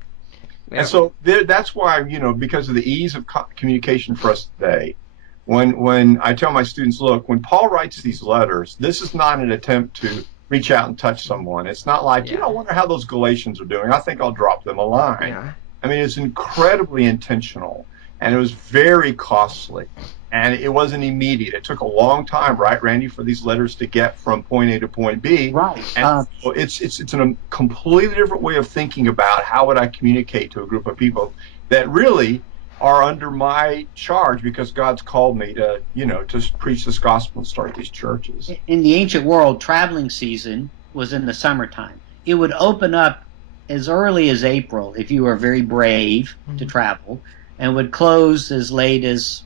And so that's why, because of the ease of communication for us today, when I tell my students, look, when Paul writes these letters, this is not an attempt to reach out and touch someone. It's not like, I wonder how those Galatians are doing. I think I'll drop them a line. Yeah. I mean, it's incredibly intentional, and it was very costly, and it wasn't immediate. It took a long time, right, Randy, for these letters to get from point A to point B. Right. And so it's a completely different way of thinking about how would I communicate to a group of people that really are under my charge because God's called me to, to preach this gospel and start these churches. In the ancient world, traveling season was in the summertime. It would open up as early as April if you were very brave to travel, and would close as late as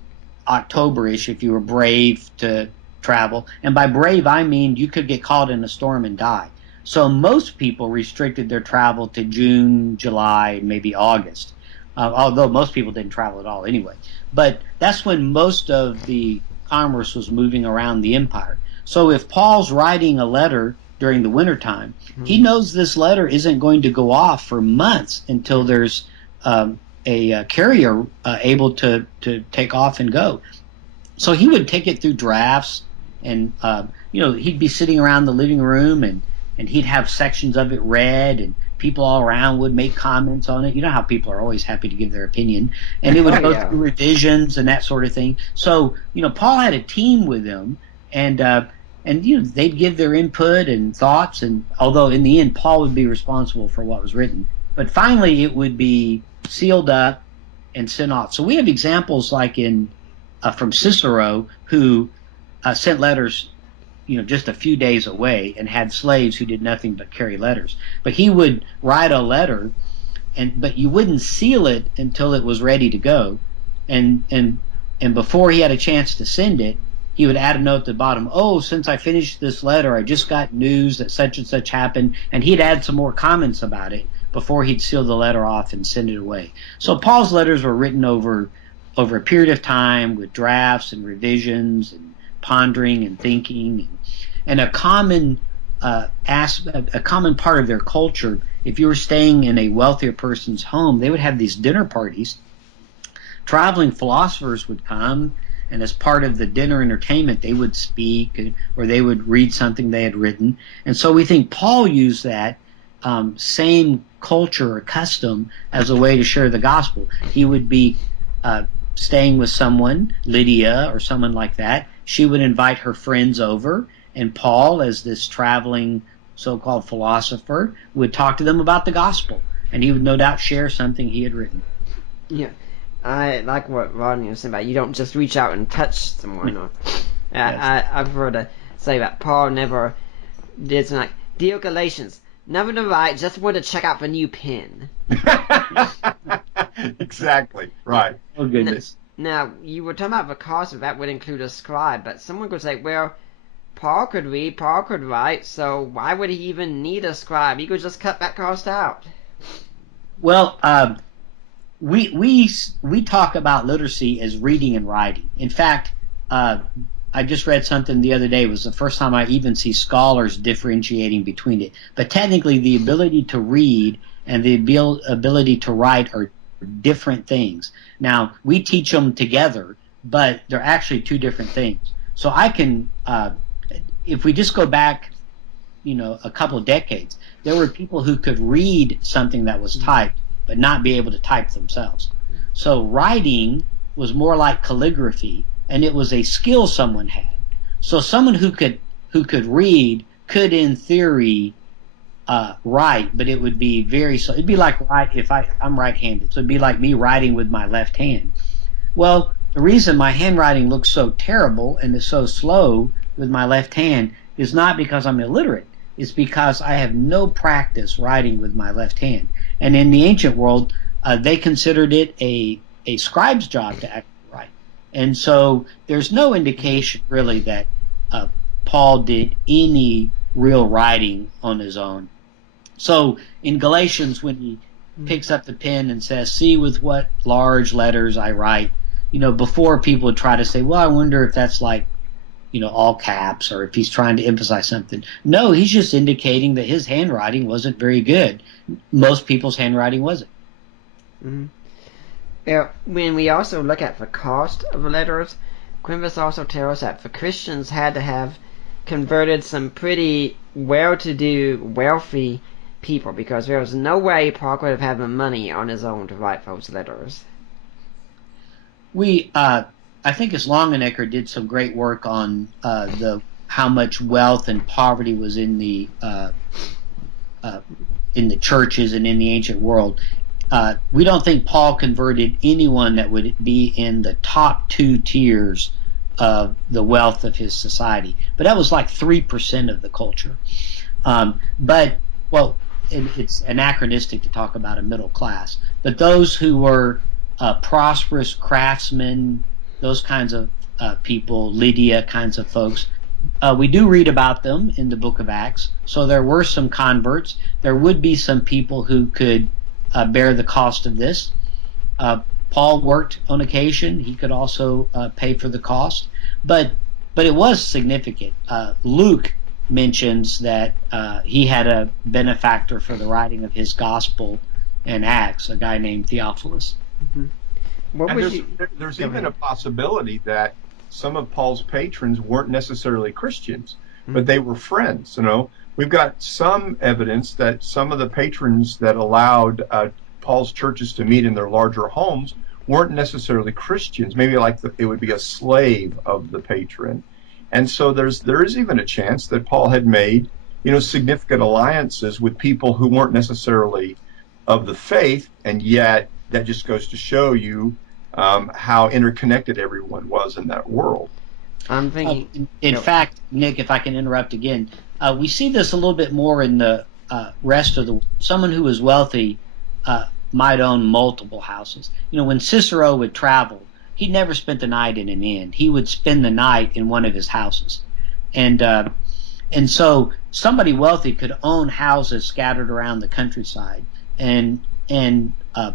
October-ish if you were brave to travel. And by brave, I mean you could get caught in a storm and die. So most people restricted their travel to June, July, maybe August. Although most people didn't travel at all anyway. But that's when most of the commerce was moving around the empire. So if Paul's writing a letter during the wintertime, he knows this letter isn't going to go off for months until there's a carrier able to take off and go. So he would take it through drafts, and he'd be sitting around the living room, and he'd have sections of it read, and people all around would make comments on it. You know how people are always happy to give their opinion. And it would go through revisions and that sort of thing. So, Paul had a team with him, and and they'd give their input and thoughts, and although in the end Paul would be responsible for what was written, but finally it would be sealed up and sent off. So we have examples like in from Cicero, who sent letters just a few days away, and had slaves who did nothing but carry letters. But he would write a letter, but you wouldn't seal it until it was ready to go, and before he had a chance to send it, he would add a note at the bottom. Oh, since I finished this letter, I just got news that such and such happened, and he'd add some more comments about it before he'd seal the letter off and send it away. So Paul's letters were written over a period of time with drafts and revisions and pondering and thinking, and a common a common part of their culture. If you were staying in a wealthier person's home, they would have these dinner parties. Traveling philosophers would come, and as part of the dinner entertainment, they would speak, or they would read something they had written. And so we think Paul used that same culture or custom as a way to share the gospel. He would be staying with someone, Lydia or someone like that. She would invite her friends over, and Paul, as this traveling so-called philosopher, would talk to them about the gospel, and he would no doubt share something he had written. Yeah, I like what Rodney was saying about you don't just reach out and touch someone. Or, Yes. I've heard say that Paul never did something like, "Dear Galatians, never to write, just want to check out the new pen." Exactly. Right. Oh, goodness. Now, you were talking about the cost of that would include a scribe, but someone could say, well, Paul could read, Paul could write, so why would he even need a scribe? He could just cut that cost out. Well, we talk about literacy as reading and writing. In fact, I just read something the other day. It was the first time I even see scholars differentiating between it. But technically, the ability to read and the ability to write are different things. Now, we teach them together, but they're actually two different things. So I can, if we just go back, a couple of decades, there were people who could read something that was typed, but not be able to type themselves. So writing was more like calligraphy, and it was a skill someone had. So someone who could read could, in theory, write, but it would be very slow. It'd be like if I'm right-handed, so it'd be like me writing with my left hand. Well, the reason my handwriting looks so terrible and is so slow with my left hand is not because I'm illiterate. It's because I have no practice writing with my left hand. And in the ancient world, they considered it a scribe's job to actually write. And so there's no indication really that Paul did any real writing on his own. So in Galatians, when he picks up the pen and says, "See with what large letters I write," before people would try to say, "Well, I wonder if that's like, all caps, or if he's trying to emphasize something." No, he's just indicating that his handwriting wasn't very good. Most people's handwriting wasn't. Mm-hmm. When we also look at the cost of the letters, Quintus also tells us that the Christians had to have converted some pretty well-to-do, wealthy people, because there was no way Paul could have had the money on his own to write those letters. I think Longenecker did some great work on how much wealth and poverty was in the churches and in the ancient world. We don't think Paul converted anyone that would be in the top two tiers of the wealth of his society, but that was like 3% of the culture. It's anachronistic to talk about a middle class. But those who were prosperous craftsmen, those kinds of people, Lydia kinds of folks, we do read about them in the book of Acts. So there were some converts. There would be some people who could bear the cost of this. Paul worked on occasion. He could also pay for the cost. But it was significant. Luke mentions that he had a benefactor for the writing of his gospel in Acts, a guy named Theophilus. Mm-hmm. There's even a possibility that some of Paul's patrons weren't necessarily Christians, but they were friends. We've got some evidence that some of the patrons that allowed Paul's churches to meet in their larger homes weren't necessarily Christians. Maybe it would be a slave of the patron. And so there is even a chance that Paul had made, significant alliances with people who weren't necessarily of the faith, and yet that just goes to show you how interconnected everyone was in that world. I'm thinking. In fact, Nick, if I can interrupt again, we see this a little bit more in the rest of the world. Someone who was wealthy might own multiple houses. When Cicero would travel, he never spent the night in an inn. He would spend the night in one of his houses, and so somebody wealthy could own houses scattered around the countryside, and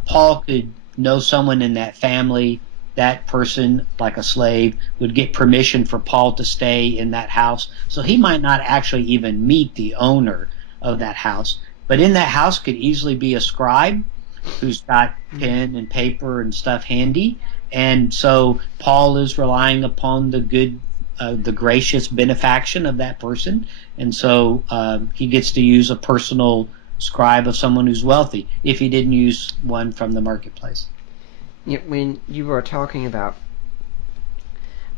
Paul could know someone in that family. That person, like a slave, would get permission for Paul to stay in that house. So he might not actually even meet the owner of that house. But in that house could easily be a scribe who's got pen and paper and stuff handy. And so Paul is relying upon the gracious benefaction of that person. And so he gets to use a personal scribe of someone who's wealthy if he didn't use one from the marketplace. When you were talking about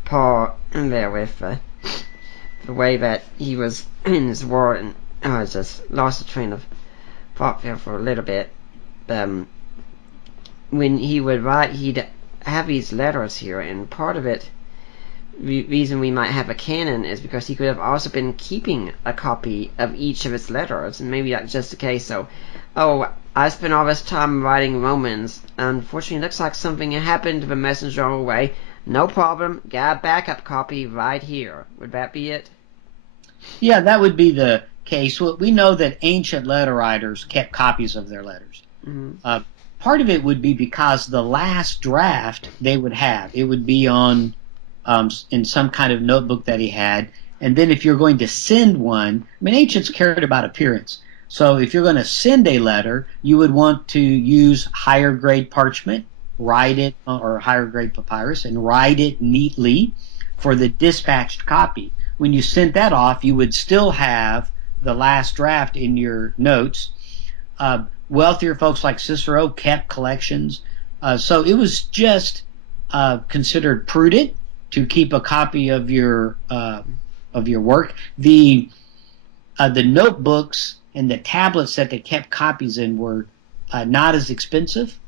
Paul in there with the way that he was in his war, and I just lost the train of thought there for a little bit. When he would write, he'd have these letters here, and part of it, reason we might have a canon, is because he could have also been keeping a copy of each of his letters, and maybe that's just the case. So, I spent all this time writing Romans. Unfortunately, it looks like something happened to the messenger on the way. No problem. Got a backup copy right here. Would that be it? Yeah, that would be the case. Well, we know that ancient letter writers kept copies of their letters. Mm-hmm. Part of it would be because the last draft they would have, it would be on in some kind of notebook that he had. And then if you're going to send one, ancients cared about appearance. So if you're going to send a letter, you would want to use higher grade parchment, write it, or higher grade papyrus, and write it neatly for the dispatched copy. When you sent that off, you would still have the last draft in your notes. Wealthier folks like Cicero kept collections. So it was just considered prudent to keep a copy of your work. The notebooks and the tablets that they kept copies in were not as expensive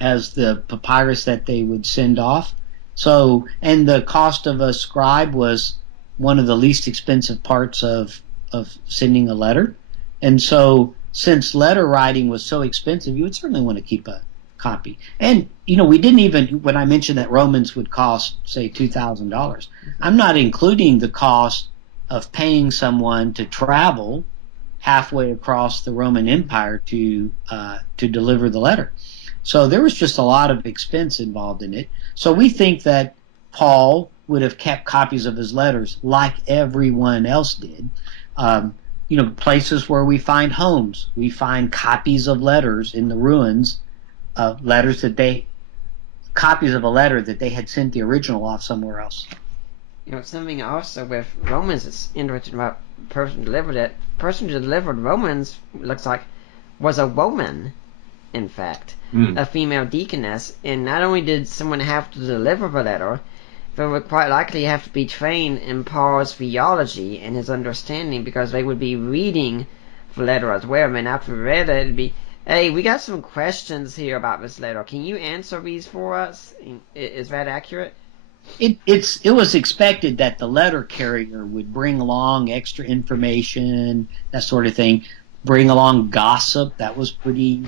as the papyrus that they would send off. So, and the cost of a scribe was one of the least expensive parts of sending a letter. And so, since letter writing was so expensive, you would certainly want to keep a copy. And, we didn't even, when I mentioned that Romans would cost, say, $2,000, I'm not including the cost of paying someone to travel halfway across the Roman Empire to deliver the letter. So there was just a lot of expense involved in it. So we think that Paul would have kept copies of his letters like everyone else did. Places where we find homes, we find copies of letters in the ruins, copies of a letter that they had sent the original off somewhere else. Something also with Romans is interesting about the person who delivered it. The person who delivered Romans, looks like, was a woman, in fact, a female deaconess. And not only did someone have to deliver the letter, they would quite likely have to be trained in Paul's theology and his understanding, because they would be reading the letter as well. And after they read it, it'd be, hey, we got some questions here about this letter. Can you answer these for us? Is that accurate? It was expected that the letter carrier would bring along extra information, that sort of thing, bring along gossip. That was pretty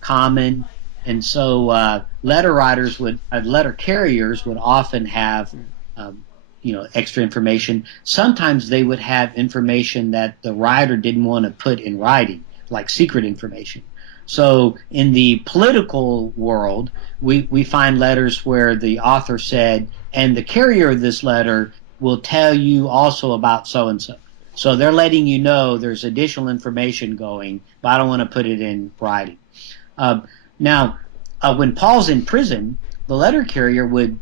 common. And so letter carriers would often have extra information. Sometimes they would have information that the writer didn't want to put in writing, like secret information. So in the political world, we find letters where the author said, and the carrier of this letter will tell you also about so-and-so. So they're letting you know there's additional information going, but I don't want to put it in writing. Now, when Paul's in prison, the letter carrier would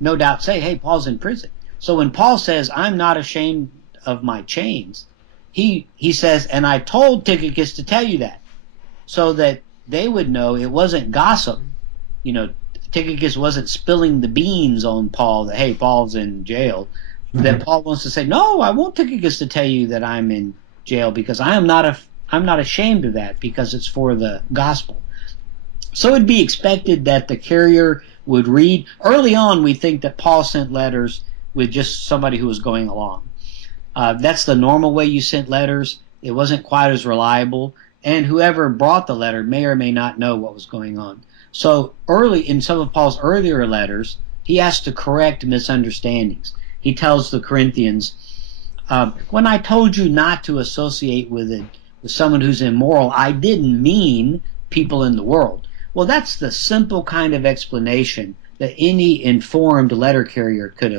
no doubt say, hey, Paul's in prison. So when Paul says, I'm not ashamed of my chains, he says, and I told Tychicus to tell you that, so that they would know it wasn't gossip. Tychicus wasn't spilling the beans on Paul that, hey, Paul's in jail. that Paul wants to say, no, I won't Tychicus to tell you that I'm in jail, because I'm not ashamed of that, because it's for the gospel. So it'd be expected that the carrier would read. Early on, we think that Paul sent letters with just somebody who was going along. That's the normal way you sent letters. It wasn't quite as reliable, and whoever brought the letter may or may not know what was going on. So early in some of Paul's earlier letters, he has to correct misunderstandings. He tells the Corinthians, when I told you not to associate with someone who's immoral, I didn't mean people in the world. Well, that's the simple kind of explanation that any informed letter carrier could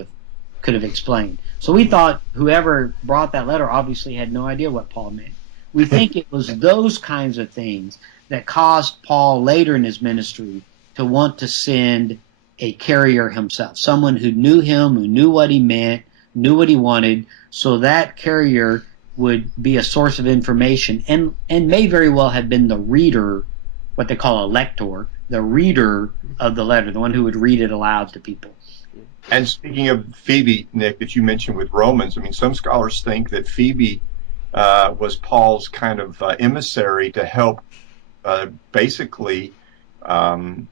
have explained. So we thought whoever brought that letter obviously had no idea what Paul meant. We think it was those kinds of things that caused Paul later in his ministry to want to send a carrier himself, someone who knew him, who knew what he meant, knew what he wanted, so that carrier would be a source of information and may very well have been the reader, what they call a lector, the reader of the letter, the one who would read it aloud to people. And speaking of Phoebe, Nick, that you mentioned with Romans, I mean, some scholars think that Phoebe was Paul's kind of emissary to help basically to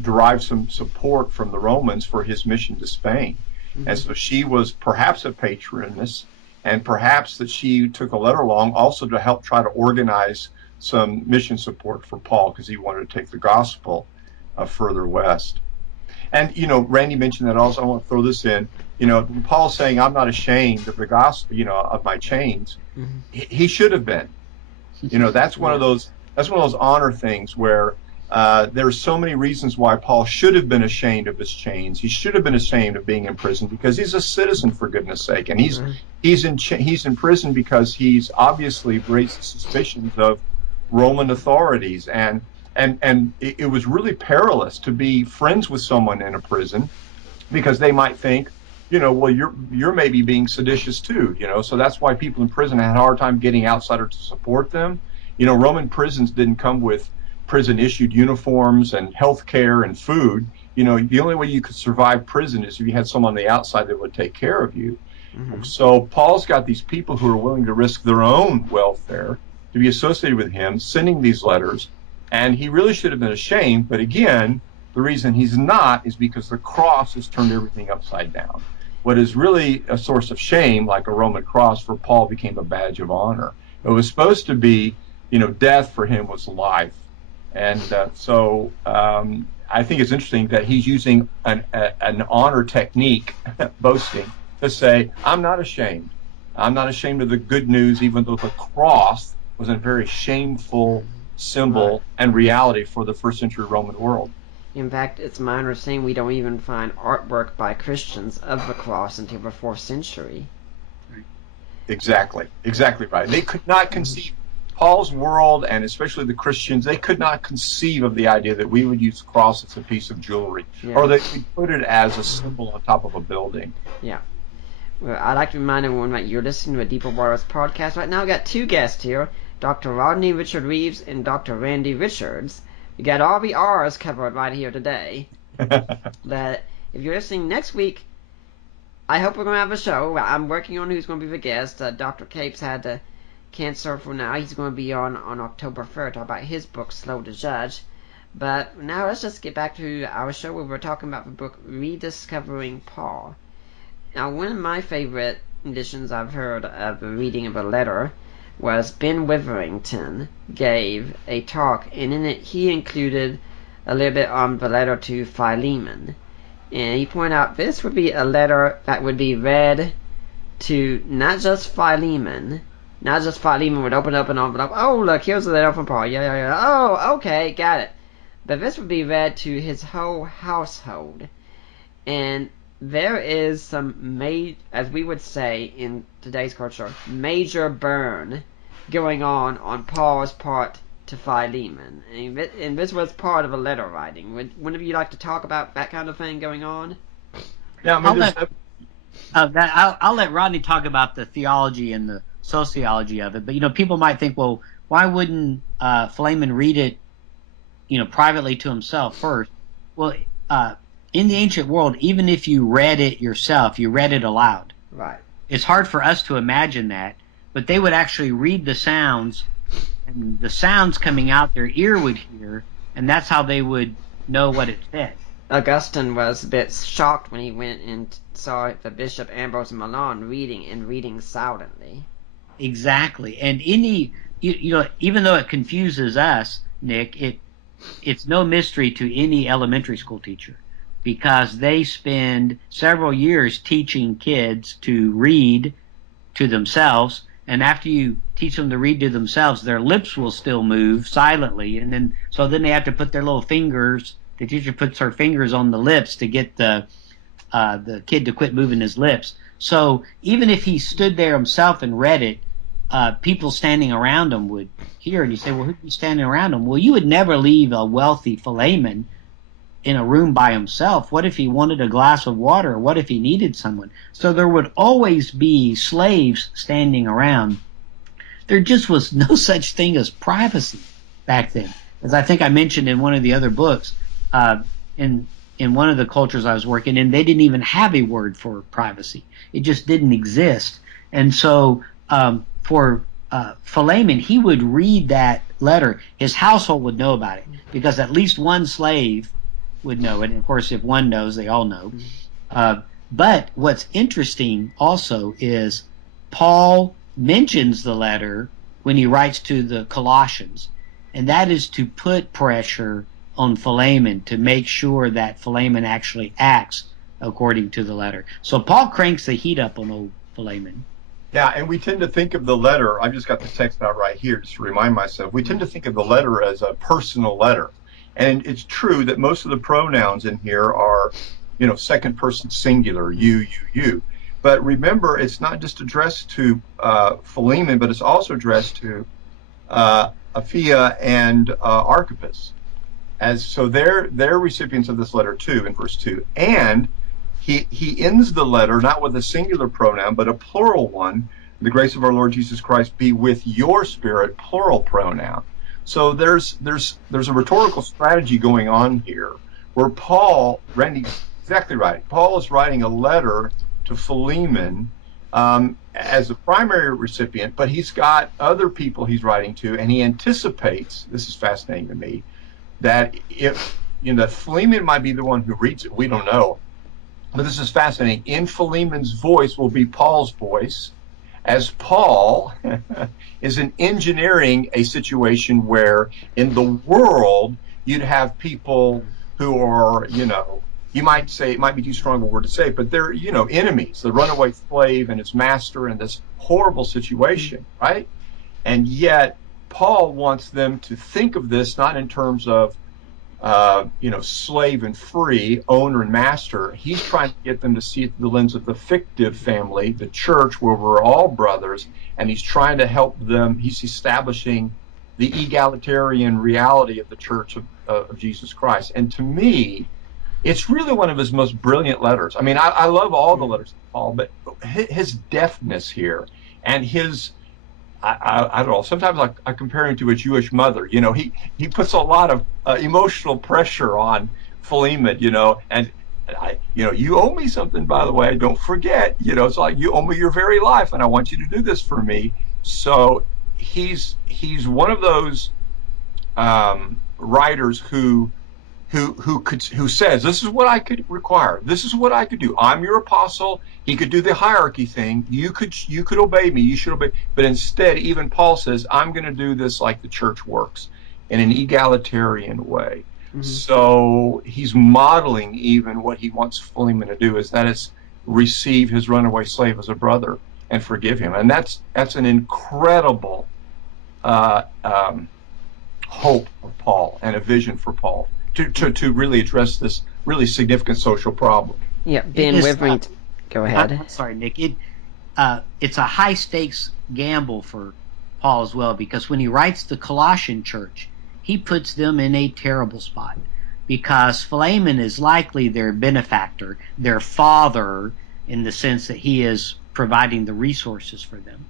derive some support from the Romans for his mission to Spain. Mm-hmm. And so she was perhaps a patroness, and perhaps that she took a letter along also to help try to organize some mission support for Paul, because he wanted to take the gospel further west. And, Randy mentioned that also. I want to throw this in. Paul's saying, I'm not ashamed of the gospel, of my chains. Mm-hmm. He should have been. That's one of those honor things where there are so many reasons why Paul should have been ashamed of his chains. He should have been ashamed of being in prison, because he's a citizen, for goodness sake. And he's in prison because he's obviously raised suspicions of Roman authorities. And it was really perilous to be friends with someone in a prison, because they might think, well, you're maybe being seditious too, so that's why people in prison had a hard time getting outsiders to support them. Roman prisons didn't come with prison issued uniforms and health care and food. The only way you could survive prison is if you had someone on the outside that would take care of you. Mm-hmm. So Paul's got these people who are willing to risk their own welfare to be associated with him, sending these letters. And he really should have been ashamed. But again, the reason he's not is because the cross has turned everything upside down. What is really a source of shame, like a Roman cross, for Paul became a badge of honor. It was supposed to be, death for him was life. And so I think it's interesting that he's using an honor technique, boasting, to say, I'm not ashamed. I'm not ashamed of the good news, even though the cross was a very shameful symbol and reality for the first century Roman world. In fact, it's my understanding we don't even find artwork by Christians of the cross until the 4th century. Exactly right. They could not conceive Paul's world, and especially the Christians, they could not conceive of the idea that we would use the cross as a piece of jewelry, or that we put it as a symbol on top of a building. Yeah. Well, I'd like to remind everyone that you're listening to a Deeper Waters podcast. Right now, we've got two guests here, Dr. Rodney Richard Reeves and Dr. Randy Richards. We got all the R's covered right here today. But if you're listening next week, I hope we're going to have a show. I'm working on who's going to be the guest. Dr. Capes had to cancel for now. He's going to be on October 3rd, talk about his book, Slow to Judge. But now let's just get back to our show where we're talking about the book Rediscovering Paul. Now, one of my favorite editions I've heard of the reading of a letter was Ben Witherington gave a talk, and in it he included a little bit on the letter to Philemon. And he pointed out this would be a letter that would be read to not just Philemon would open up an envelope. Oh, look, here's a letter from Paul. Yeah. Oh, okay, got it. But this would be read to his whole household. And there is some, as we would say in today's culture, major burn going on Paul's part to Philemon. And this was part of a letter writing. Would one of you like to talk about that kind of thing going on? Yeah, I'll let Rodney talk about the theology and the sociology of it. But, people might think, well, why wouldn't Philemon read it, privately to himself first? Well, in the ancient world, even if you read it yourself, you read it aloud. Right. It's hard for us to imagine that, but they would actually read the sounds, and the sounds coming out their ear would hear, and that's how they would know what it said. Augustine was a bit shocked when he went and saw the Bishop Ambrose of Milan reading silently. Exactly. And even though it confuses us, Nick, it's no mystery to any elementary school teacher, because they spend several years teaching kids to read to themselves, and after you teach them to read to themselves, their lips will still move silently, and then they have to put their little fingers. The teacher puts her fingers on the lips to get the kid to quit moving his lips. So even if he stood there himself and read it, people standing around him would hear, and you say, well, who'd be standing around him? Well, you would never leave a wealthy Philemon in a room by himself. What if he wanted a glass of water? What if he needed someone? So there would always be slaves standing around. There just was no such thing as privacy back then. As I think I mentioned in one of the other books, in one of the cultures I was working in, they didn't even have a word for privacy. It just didn't exist. And so for Philemon, he would read that letter. His household would know about it, because at least one slave would know it. And of course, if one knows, they all know. But what's interesting also is Paul mentions the letter when he writes to the Colossians, and that is to put pressure on Philemon to make sure that Philemon actually acts according to the letter. So Paul cranks the heat up on old Philemon. Yeah, and we tend to think of the letter, I've just got the text out right here just to remind myself, we tend to think of the letter as a personal letter. And it's true that most of the pronouns in here are, second person singular, you. But remember, it's not just addressed to Philemon, but it's also addressed to Apphia and Archippus. So they're recipients of this letter too, in verse 2. And he ends the letter not with a singular pronoun, but a plural one. The grace of our Lord Jesus Christ be with your spirit, plural pronoun. So there's a rhetorical strategy going on here, where Randy's exactly right. Paul is writing a letter to Philemon as the primary recipient, but he's got other people he's writing to, and he anticipates, this is fascinating to me, that that Philemon might be the one who reads it. We don't know. But this is fascinating. In Philemon's voice will be Paul's voice, as Paul is engineering a situation where in the world you'd have people who are, you might say, it might be too strong a word to say, but they're, enemies, the runaway slave and his master in this horrible situation, right? And yet Paul wants them to think of this not in terms of, slave and free, owner and master. He's trying to get them to see it through the lens of the fictive family, the church, where we're all brothers, and he's trying to help them. He's establishing the egalitarian reality of the church of Jesus Christ. And to me, it's really one of his most brilliant letters. I mean, I love all the letters of Paul, but his deftness here and his, I don't know, sometimes I compare him to a Jewish mother. He puts a lot of emotional pressure on Philemon, and you owe me something, by the way, don't forget, it's like you owe me your very life and I want you to do this for me. So he's one of those writers who says, this is what I could require, this is what I could do. I'm your apostle. He could do the hierarchy thing. You could obey me. You should obey. But instead, even Paul says, I'm going to do this like the church works, in an egalitarian way. Mm-hmm. So he's modeling even what he wants Philemon to do, that is receive his runaway slave as a brother and forgive him. And that's an incredible hope of Paul and a vision for Paul to really address this really significant social problem. Yeah, Ben Wivering. Go ahead. I'm sorry, Nick. It's a high stakes gamble for Paul as well, because when he writes the Colossian church, he puts them in a terrible spot, because Philemon is likely their benefactor, their father, in the sense that he is providing the resources for them.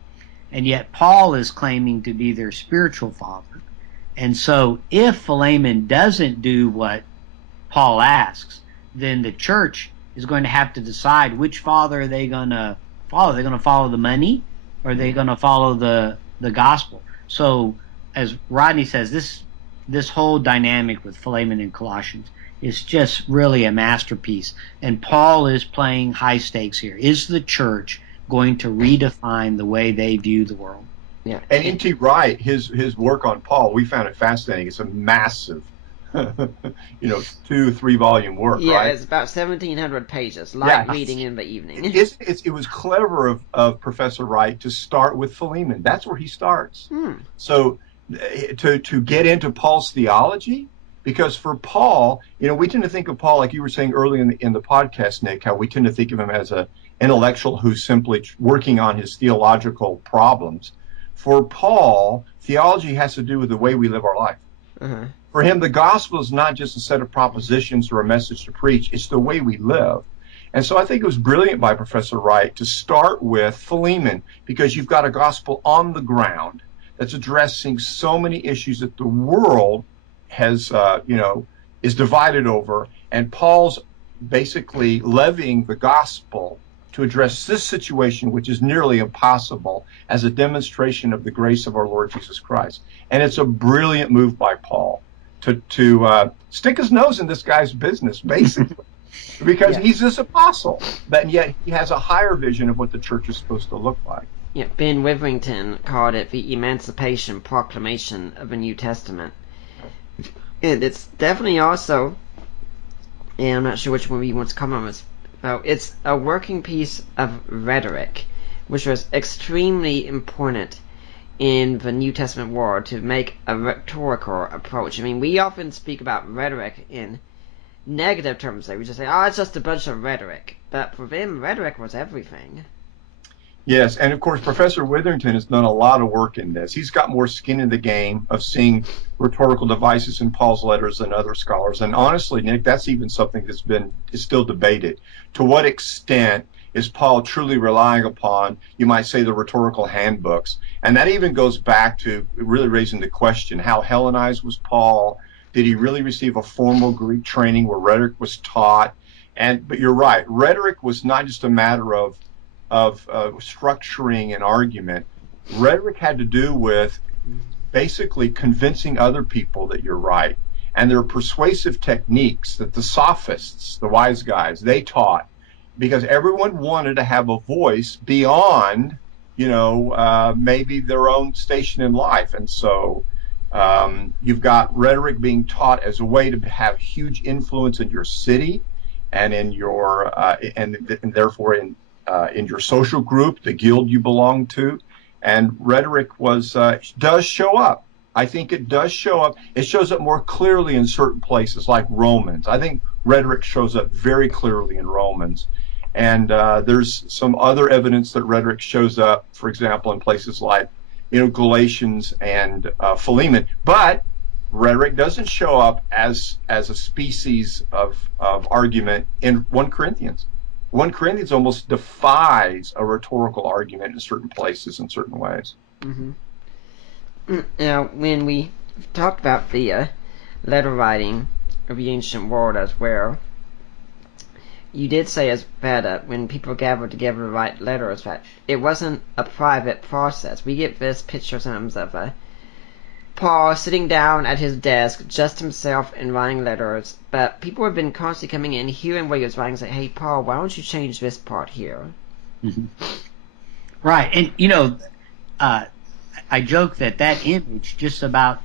And yet Paul is claiming to be their spiritual father. And so if Philemon doesn't do what Paul asks, then the church is going to have to decide which father are they going to follow. Are they going to follow the money, or are they going to follow the gospel? So, as Rodney says, this whole dynamic with Philemon and Colossians is just really a masterpiece. And Paul is playing high stakes here. Is the church going to redefine the way they view the world? Yeah. And N.T. Wright, his work on Paul, we found it fascinating. It's a massive, 2-3 volume work, Yeah, right? it's about 1,700 pages, light reading in the evening. It was clever of Professor Wright to start with Philemon. That's where he starts. So to get into Paul's theology, because for Paul, we tend to think of Paul, like you were saying early in the podcast, Nick, how we tend to think of him as an intellectual who's simply working on his theological problems. For Paul, theology has to do with the way we live our life. Uh-huh. For him, the gospel is not just a set of propositions or a message to preach. It's the way we live. And so I think it was brilliant by Professor Wright to start with Philemon, because you've got a gospel on the ground that's addressing so many issues that the world has, is divided over. And Paul's basically levying the gospel to address this situation, which is nearly impossible, as a demonstration of the grace of our Lord Jesus Christ. And it's a brilliant move by Paul to stick his nose in this guy's business, basically, because he's this apostle, but yet he has a higher vision of what the church is supposed to look like. Yeah, Ben Witherington called it the Emancipation Proclamation of the New Testament. And it's definitely also, and I'm not sure which one he wants to come on with, it's a working piece of rhetoric, which was extremely important in the New Testament world to make a rhetorical approach. I mean, we often speak about rhetoric in negative terms. We just say, it's just a bunch of rhetoric. But for them, rhetoric was everything. Yes, and of course, Professor Witherington has done a lot of work in this. He's got more skin in the game of seeing rhetorical devices in Paul's letters than other scholars. And honestly, Nick, that's even something is still debated. To what extent is Paul truly relying upon, you might say, the rhetorical handbooks? And that even goes back to really raising the question, how Hellenized was Paul? Did he really receive a formal Greek training where rhetoric was taught? But you're right, rhetoric was not just a matter of structuring an argument. Rhetoric had to do with basically convincing other people that you're right. And there are persuasive techniques that the sophists, the wise guys, they taught, because everyone wanted to have a voice beyond, maybe their own station in life. And so you've got rhetoric being taught as a way to have huge influence in your city and in your and therefore in your social group, the guild you belong to. And rhetoric does show up. I think it does show up. It shows up more clearly in certain places, like Romans. I think rhetoric shows up very clearly in Romans. And there's some other evidence that rhetoric shows up, for example, in places like, Galatians and Philemon. But rhetoric doesn't show up as a species of argument in 1 Corinthians. 1 Corinthians almost defies a rhetorical argument in certain places, in certain ways. Mm-hmm. Now, when we talked about the letter writing of the ancient world as well, you did say that when people gathered together to write letters, that it wasn't a private process. We get this picture sometimes of Paul sitting down at his desk, just himself, and writing letters, but people have been constantly coming in, hearing what he was writing, and saying, hey, Paul, why don't you change this part here? Mm-hmm. Right, and, I joke that image, just about,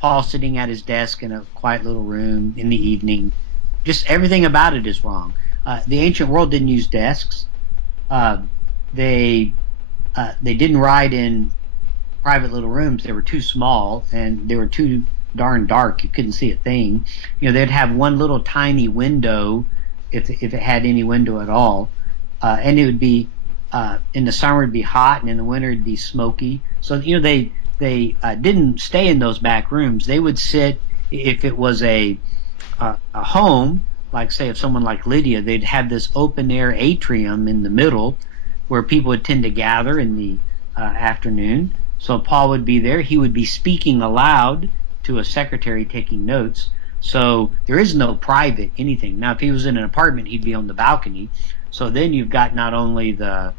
Paul sitting at his desk in a quiet little room in the evening, just everything about it is wrong. The ancient world didn't use desks. They didn't write in private little rooms. They were too small, and they were too darn dark. You couldn't see a thing. They'd have one little tiny window, if it had any window at all, and it would be in the summer it'd be hot, and in the winter it'd be smoky. So they didn't stay in those back rooms. They would sit, if it was a home, like say if someone like Lydia, they'd have this open air atrium in the middle where people would tend to gather in the afternoon. So Paul would be there. He would be speaking aloud to a secretary taking notes. So there is no private anything. Now, if he was in an apartment, he'd be on the balcony. So then you've got not only the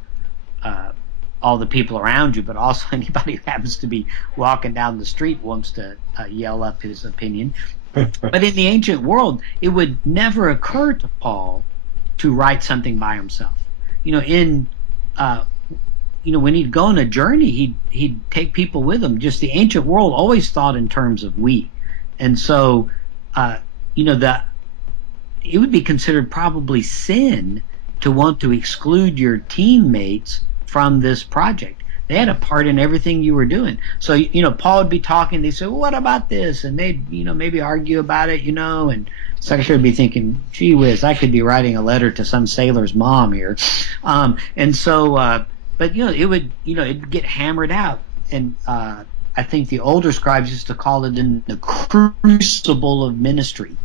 all the people around you, but also anybody who happens to be walking down the street wants to yell up his opinion. But in the ancient world, it would never occur to Paul to write something by himself. When he'd go on a journey, he'd take people with him. Just the ancient world always thought in terms of we, and so that it would be considered probably sin to want to exclude your teammates from this project. They had a part in everything you were doing. So, Paul would be talking. They'd say, well, what about this? And they'd, maybe argue about it, and secretary would be thinking, gee whiz, I could be writing a letter to some sailor's mom here. But it would, it'd get hammered out. And I think the older scribes used to call it in the crucible of ministry.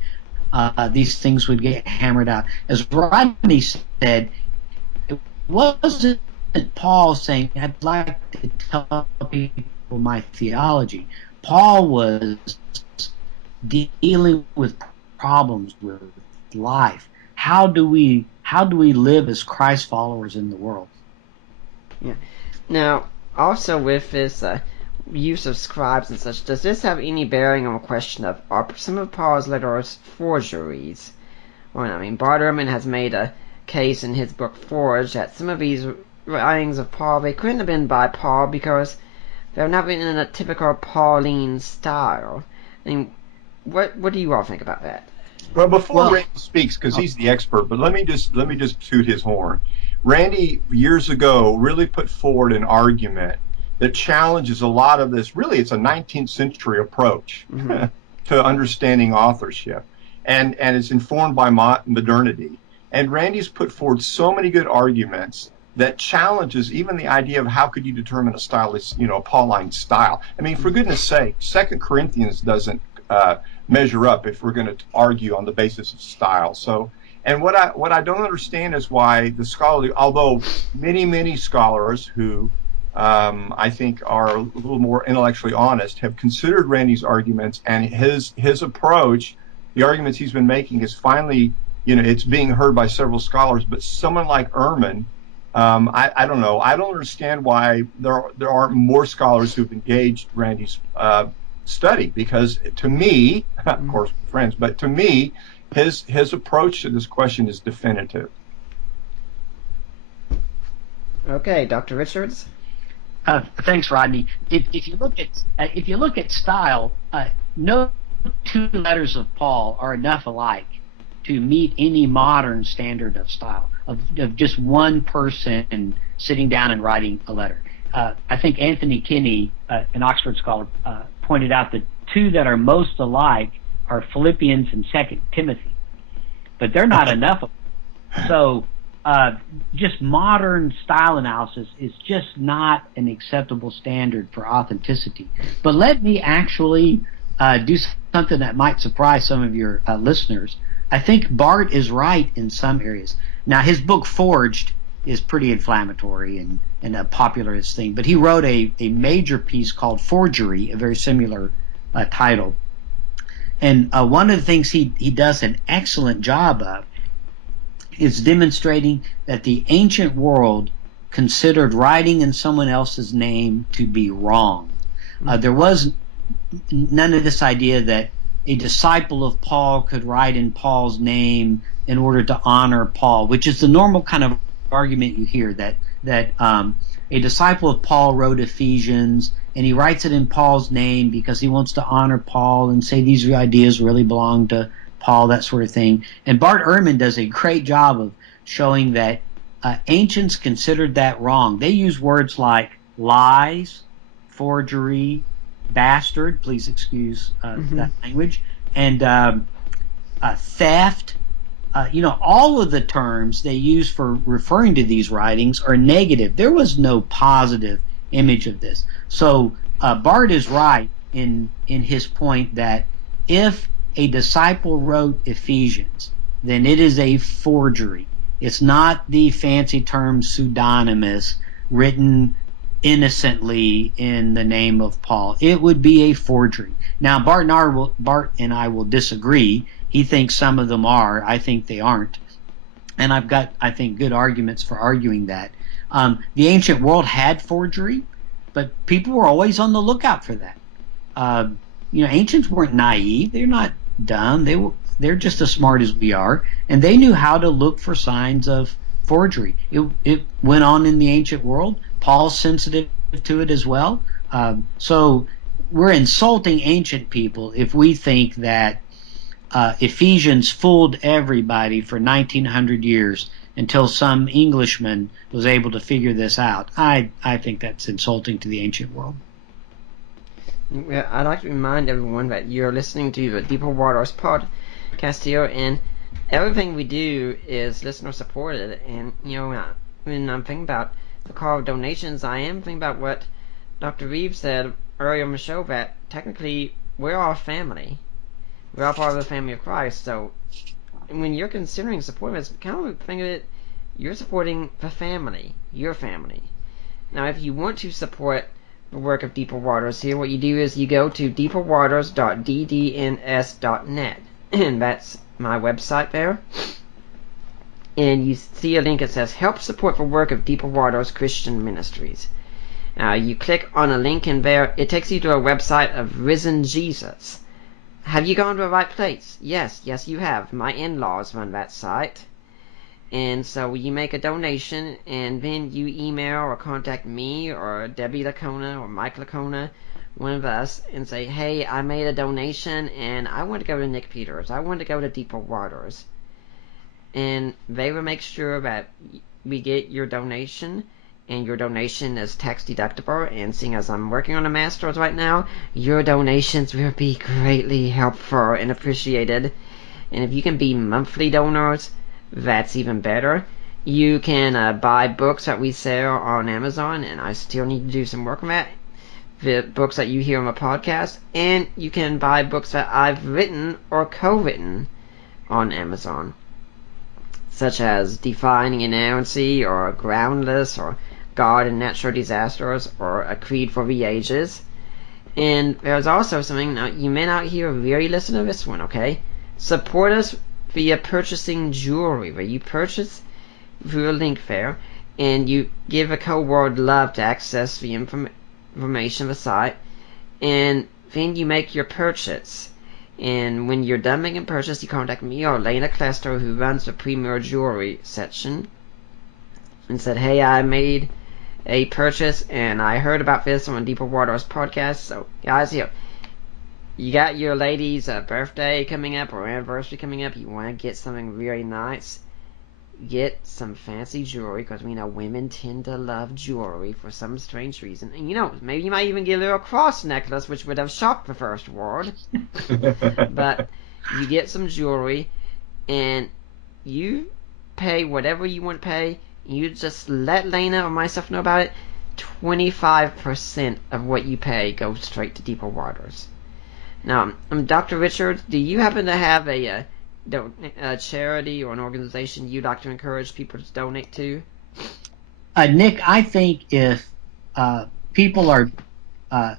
These things would get hammered out. As Rodney said, it wasn't Paul saying, I'd like to tell people my theology. Paul was dealing with problems with life. How do we live as Christ followers in the world? Yeah. Now, also with this use of scribes and such, does this have any bearing on the question of, are some of Paul's letters forgeries? Well, Bart Ehrman has made a case in his book Forged that some of these writings of Paul, they couldn't have been by Paul because they're not written in a typical Pauline style. What do you all think about that? Well, before Randy speaks, because he's the expert, but let me just toot his horn. Randy years ago really put forward an argument that challenges a lot of this. Really, it's a 19th century approach to understanding authorship, and it's informed by modernity. And Randy's put forward so many good arguments that challenges even the idea of how could you determine a style is, a Pauline style. For goodness sake, 2 Corinthians doesn't measure up if we're going to argue on the basis of style. So, and what I don't understand is why the scholarly, although many scholars who I think are a little more intellectually honest, have considered Randy's arguments, and his approach, the arguments he's been making is finally, it's being heard by several scholars. But someone like Ehrman, I don't know. I don't understand why there aren't more scholars who've engaged Randy's study, because to me, of course, friends, but to me, his approach to this question is definitive. Okay, Dr. Richards. Thanks, Rodney. If you look at style, no two letters of Paul are enough alike to meet any modern standard of style of just one person sitting down and writing a letter. I think Anthony Kinney, an Oxford scholar, pointed out that two that are most alike are Philippians and 2 Timothy, but they're not enough. So just modern style analysis is just not an acceptable standard for authenticity. But let me actually do something that might surprise some of your listeners. I think Bart is right in some areas. Now, his book Forged is pretty inflammatory and a popular thing, but he wrote a major piece called Forgery, a very similar title. And one of the things he does an excellent job of is demonstrating that the ancient world considered writing in someone else's name to be wrong. There was none of this idea that a disciple of Paul could write in Paul's name in order to honor Paul, which is the normal kind of argument you hear, that a disciple of Paul wrote Ephesians, and he writes it in Paul's name because he wants to honor Paul and say these ideas really belong to Paul, that sort of thing. And Bart Ehrman does a great job of showing that ancients considered that wrong. They use words like lies, forgery, bastard, please excuse that language, and theft. All of the terms they use for referring to these writings are negative. There was no positive image of this. So Bart is right in his point that if a disciple wrote Ephesians, then it is a forgery. It's not the fancy term pseudonymous written innocently in the name of Paul. It would be a forgery. Now, Bart and I will disagree. He thinks some of them are. I think they aren't. And I've got, I think, good arguments for arguing that. The ancient world had forgery, but people were always on the lookout for that. Ancients weren't naive. They're not dumb. They're just as smart as we are, and they knew how to look for signs of forgery. It went on in the ancient world. Paul's sensitive to it as well. So we're insulting ancient people if we think that Ephesians fooled everybody for 1900 years until some Englishman was able to figure this out. I think that's insulting to the ancient world. Well, I'd like to remind everyone that you're listening to the Deeper Waters podcast here, and everything we do is listener supported. And when I'm thinking about the call of donations, I am thinking about what Dr. Reeves said earlier in the show, that technically we're all family. We're all part of the family of Christ. So when you're considering supporting us, kind of think of it, you're supporting the family, your family. Now, if you want to support the work of Deeper Waters here, what you do is you go to deeperwaters.ddns.net, and that's my website there. And you see a link that says Help Support the Work of Deeper Waters Christian Ministries. You click on a link in there, it takes you to a website of Risen Jesus. Have you gone to the right place? Yes, you have. My in-laws run that site. And so you make a donation, and then you email or contact me or Debbie Lacona or Mike Lacona, one of us, and say, hey, I made a donation and I want to go to Nick Peters. I want to go to Deeper Waters. And they will make sure that we get your donation, and your donation is tax deductible. And seeing as I'm working on the masters right now, your donations will be greatly helpful and appreciated. And if you can be monthly donors, that's even better. You can buy books that we sell on Amazon, and I still need to do some work on that. The books that you hear on the podcast, and you can buy books that I've written or co-written on Amazon, such as Defying Inerrancy, or Groundless, or God and Natural Disasters, or A Creed for the Ages. And there's also something, now you may not hear really listen to this one, okay? Support us via purchasing jewelry, where you purchase through a link there, and you give a code word LOVE to access the information of the site, and then you make your purchase. And when you're done making a purchase, you contact me or Lena Clesto, who runs the Premier Jewelry section, and said, hey, I made a purchase and I heard about this on Deeper Waters podcast. So guys, here, you got your lady's birthday coming up or anniversary coming up. You want to get something really nice, get some fancy jewelry, because we know women tend to love jewelry for some strange reason. And maybe you might even get a little cross necklace, which would have shocked the first world. But you get some jewelry, and you pay whatever you want to pay. You just let Lena or myself know about it. 25% of what you pay goes straight to Deeper Waters. Now, Dr. Richards, do you happen to have a charity or an organization you'd like to encourage people to donate to? Nick, I think if people are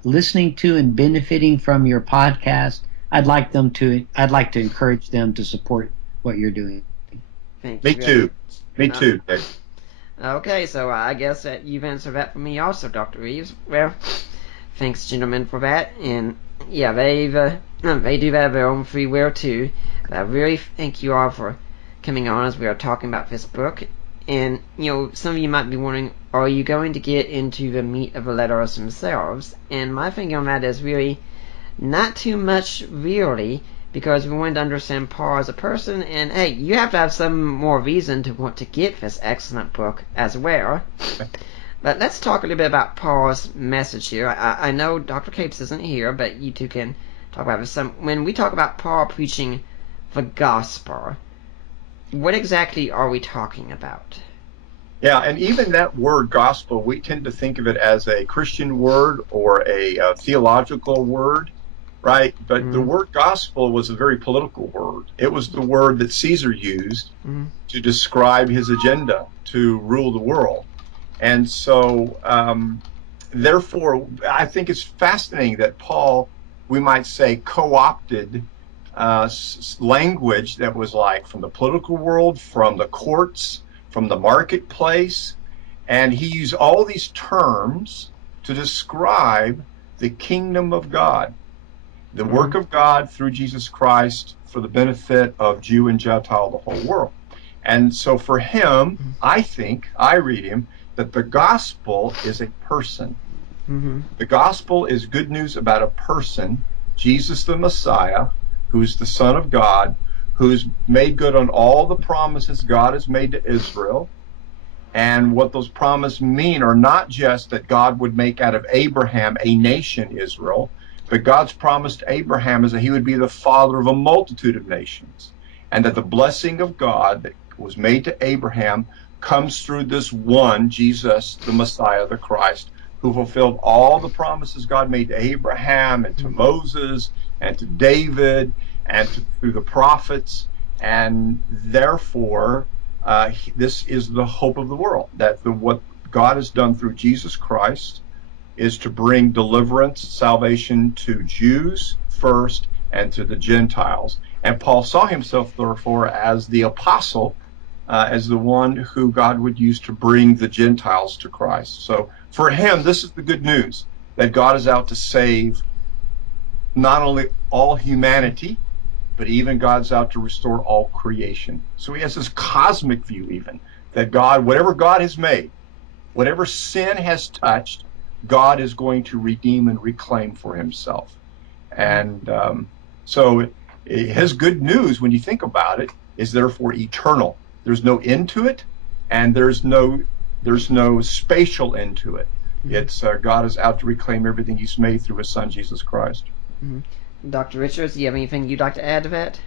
listening to and benefiting from your podcast, I'd like to encourage them to support what you're doing. Thank Me you. too. Me too, Dick. Okay, so I guess that you've answered that for me also, Dr. Reeves. Well, thanks, gentlemen, for that. And yeah, they do have their own free will too. But I really thank you all for coming on as we are talking about this book. And some of you might be wondering, are you going to get into the meat of the letters themselves? And my thinking on that is really not too much, really, because we want to understand Paul as a person, and hey, you have to have some more reason to want to get this excellent book as well. But let's talk a little bit about Paul's message here. I know Dr. Capes isn't here, but you two can talk about this. When we talk about Paul preaching the gospel, what exactly are we talking about? Yeah, and even that word gospel, we tend to think of it as a Christian word or a theological word. Right? But the word gospel was a very political word. It was the word that Caesar used to describe his agenda to rule the world. And so therefore, I think it's fascinating that Paul, we might say, co-opted language that was like from the political world, from the courts, from the marketplace, and he used all these terms to describe the kingdom of God, the work of God through Jesus Christ for the benefit of Jew and Gentile, the whole world. And so for him, I read him, that the gospel is a person. The gospel is good news about a person, Jesus the Messiah, who's the Son of God, who's made good on all the promises God has made to Israel. And what those promises mean are not just that God would make out of Abraham a nation, Israel, but God's promise to Abraham is that he would be the father of a multitude of nations, and that the blessing of God that was made to Abraham comes through this one, Jesus, the Messiah, the Christ, who fulfilled all the promises God made to Abraham and to Moses and to David and through the prophets. And therefore, this is the hope of the world, that what God has done through Jesus Christ is to bring deliverance, salvation to Jews first and to the Gentiles. And Paul saw himself, therefore, as the apostle, as the one who God would use to bring the Gentiles to Christ. So for him, this is the good news, that God is out to save not only all humanity, but even God's out to restore all creation. So he has this cosmic view, even, that God, whatever God has made, whatever sin has touched, God is going to redeem and reclaim for himself. And so his good news, when you think about it, is therefore eternal. There's no end to it, and there's no spatial end to it. It's God is out to reclaim everything he's made through his son, Jesus Christ. Dr. Richards, do you have anything you'd like to add to that?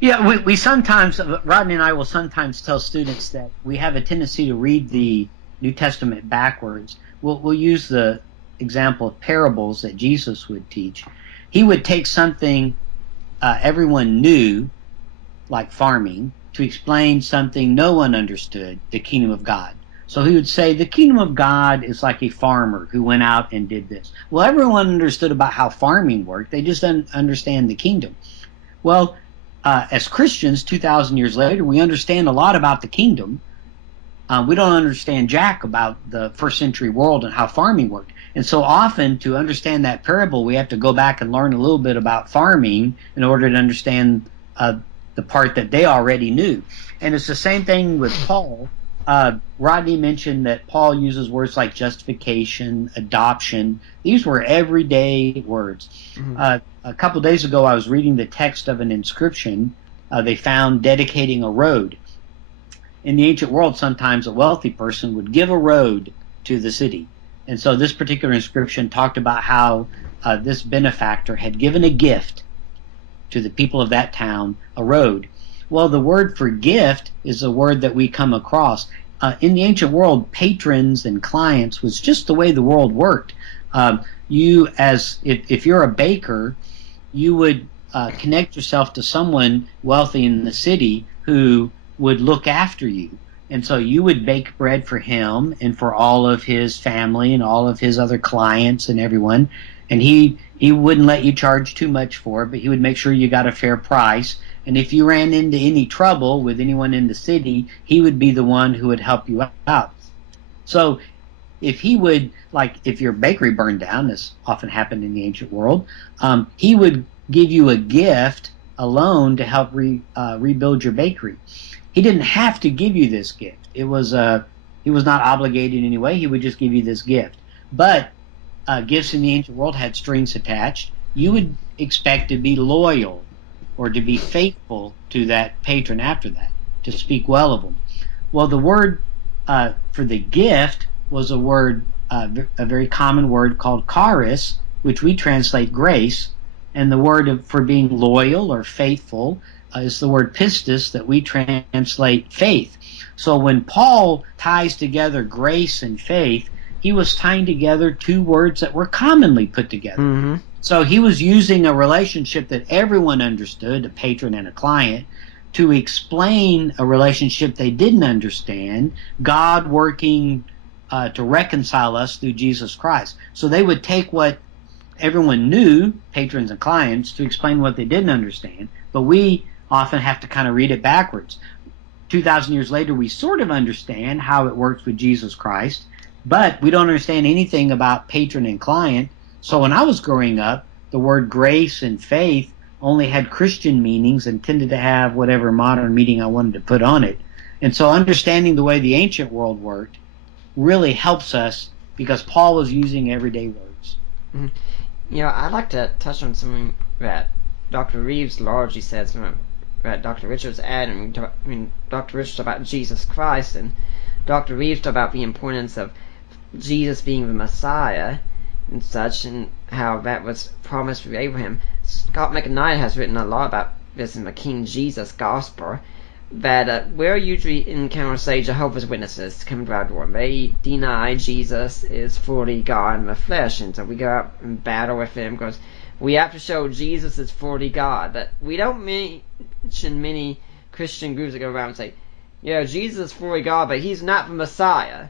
Yeah, we sometimes, Rodney and I will sometimes tell students that we have a tendency to read the New Testament backwards. We'll use the example of parables that Jesus would teach. He would take something everyone knew, like farming, to explain something no one understood, the kingdom of God. So he would say the kingdom of God is like a farmer who went out and did this. Well, everyone understood about how farming worked. They just didn't understand the kingdom. Well, as Christians, 2,000 years later, we understand a lot about the kingdom. We don't understand jack about the first century world and how farming worked. And so often, to understand that parable, we have to go back and learn a little bit about farming in order to understand the part that they already knew. And it's the same thing with Paul. Rodney mentioned that Paul uses words like justification, adoption. These were everyday words. A couple of days ago, I was reading the text of an inscription they found dedicating a road. In the ancient world, sometimes a wealthy person would give a road to the city. And so this particular inscription talked about how this benefactor had given a gift to the people of that town, a road. Well, the word for gift is a word that we come across. In the ancient world, patrons and clients was just the way the world worked. If you're a baker, you would connect yourself to someone wealthy in the city who would look after you. And so you would bake bread for him and for all of his family and all of his other clients and everyone. And he wouldn't let you charge too much for it, but he would make sure you got a fair price. And if you ran into any trouble with anyone in the city, he would be the one who would help you out. So if your bakery burned down, as often happened in the ancient world, he would give you a gift, a loan, to help rebuild your bakery. He didn't have to give you this gift. He was not obligated in any way. He would just give you this gift. But gifts in the ancient world had strings attached. You would expect to be loyal or to be faithful to that patron after that, to speak well of them. Well, the word for the gift was a very common word called charis, which we translate grace, and the word for being loyal or faithful is the word pistis that we translate faith. So when Paul ties together grace and faith, he was tying together two words that were commonly put together. So he was using a relationship that everyone understood, a patron and a client, to explain a relationship they didn't understand, God working to reconcile us through Jesus Christ. So they would take what everyone knew, patrons and clients, to explain what they didn't understand, but we often have to kind of read it backwards. 2,000 years later, we sort of understand how it works with Jesus Christ, but we don't understand anything about patron and client. So when I was growing up, the word grace and faith only had Christian meanings and tended to have whatever modern meaning I wanted to put on it. And so understanding the way the ancient world worked really helps us because Paul was using everyday words. Mm-hmm. You know, I'd like to touch on something that Dr. Reeves largely says, that Dr. Richards added. Dr. Richards about Jesus Christ, and Dr. Reeves talked about the importance of Jesus being the Messiah and such, and how that was promised through Abraham. Scott McKnight has written a lot about this in the King Jesus Gospel, that we usually encounter, say, Jehovah's Witnesses come to our door. They deny Jesus is fully God in the flesh, and so we go out and battle with them because we have to show Jesus is fully God. But we don't mention many Christian groups that go around and say, yeah, Jesus is fully God, but he's not the Messiah.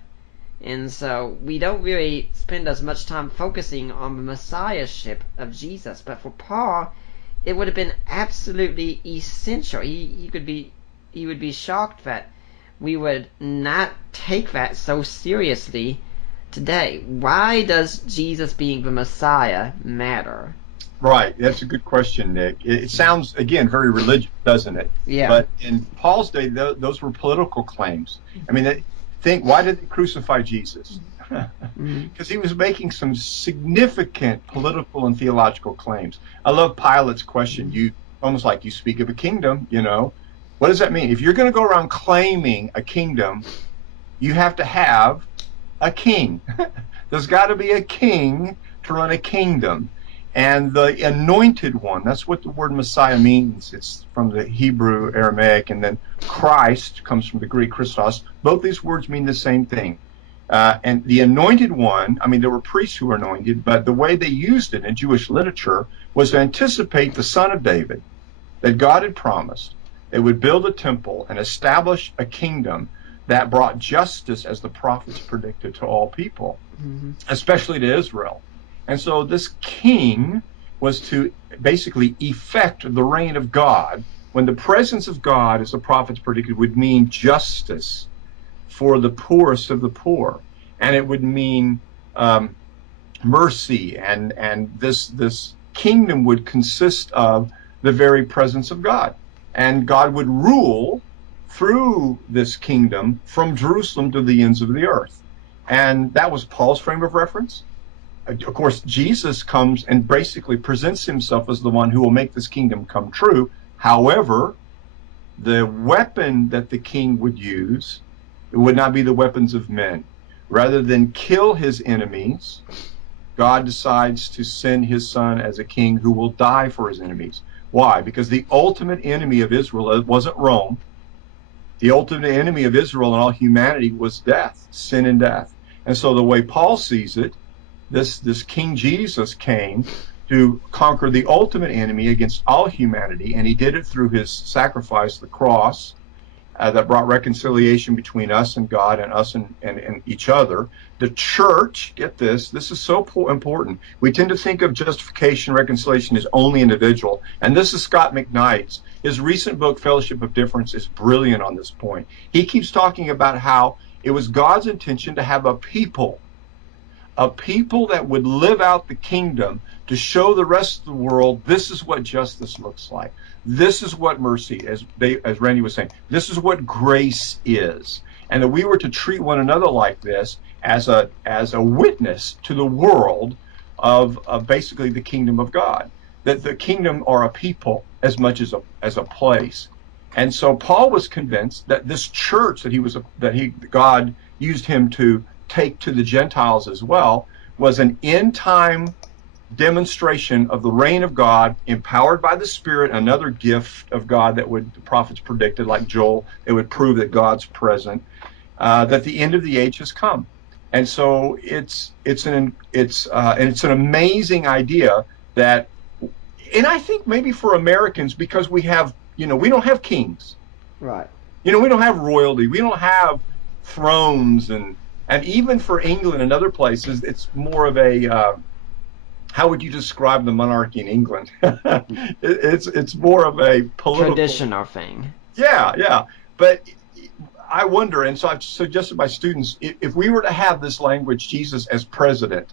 And so we don't really spend as much time focusing on the Messiahship of Jesus. But for Paul, it would have been absolutely essential. He would be shocked that we would not take that so seriously today. Why does Jesus being the Messiah matter? Right. That's a good question, Nick. It sounds, again, very religious, doesn't it? Yeah. But in Paul's day, those were political claims. I mean, why did they crucify Jesus? Because he was making some significant political and theological claims. I love Pilate's question. You almost like you speak of a kingdom, What does that mean? If you're going to go around claiming a kingdom, you have to have a king. There's got to be a king to run a kingdom. And the anointed one, that's what the word Messiah means. It's from the Hebrew, Aramaic, and then Christ comes from the Greek Christos. Both these words mean the same thing. And the anointed one, there were priests who were anointed, but the way they used it in Jewish literature was to anticipate the son of David that God had promised. They would build a temple and establish a kingdom that brought justice, as the prophets predicted, to all people, especially to Israel. And so this king was to basically effect the reign of God, when the presence of God, as the prophets predicted, would mean justice for the poorest of the poor. And it would mean mercy, and this kingdom would consist of the very presence of God. And God would rule through this kingdom from Jerusalem to the ends of the earth. And that was Paul's frame of reference. Of course, Jesus comes and basically presents himself as the one who will make this kingdom come true. However, the weapon that the king would use, it would not be the weapons of men. Rather than kill his enemies, God decides to send his son as a king who will die for his enemies. Why? Because the ultimate enemy of Israel wasn't Rome. The ultimate enemy of Israel and all humanity was death, sin and death. And so the way Paul sees it, this King Jesus came to conquer the ultimate enemy against all humanity, and he did it through his sacrifice, the cross, that brought reconciliation between us and God, and us and each other. The church, get this is so important. We tend to think of justification, reconciliation as only individual, and this is Scott McKnight's. His recent book, Fellowship of Difference, is brilliant on this point. He keeps talking about how it was God's intention to have a people that would live out the kingdom to show the rest of the world this is what justice looks like. This is what mercy, as Randy was saying, this is what grace is. And that we were to treat one another like this as a witness to the world of basically the kingdom of God. That the kingdom are a people as much as a place. And so Paul was convinced that this church God used him to take to the Gentiles as well was an end-time demonstration of the reign of God, empowered by the Spirit, another gift of God that the prophets predicted, like Joel. It would prove that God's present, that the end of the age has come. And so it's an amazing idea that, and I think maybe for Americans, because we have, we don't have kings. Right. We don't have royalty. We don't have thrones and And even for England and other places, it's more of a how would you describe the monarchy in England? It's more of a political traditional thing. Yeah, yeah. But I wonder, and so I've suggested to my students, if we were to have this language, Jesus as president,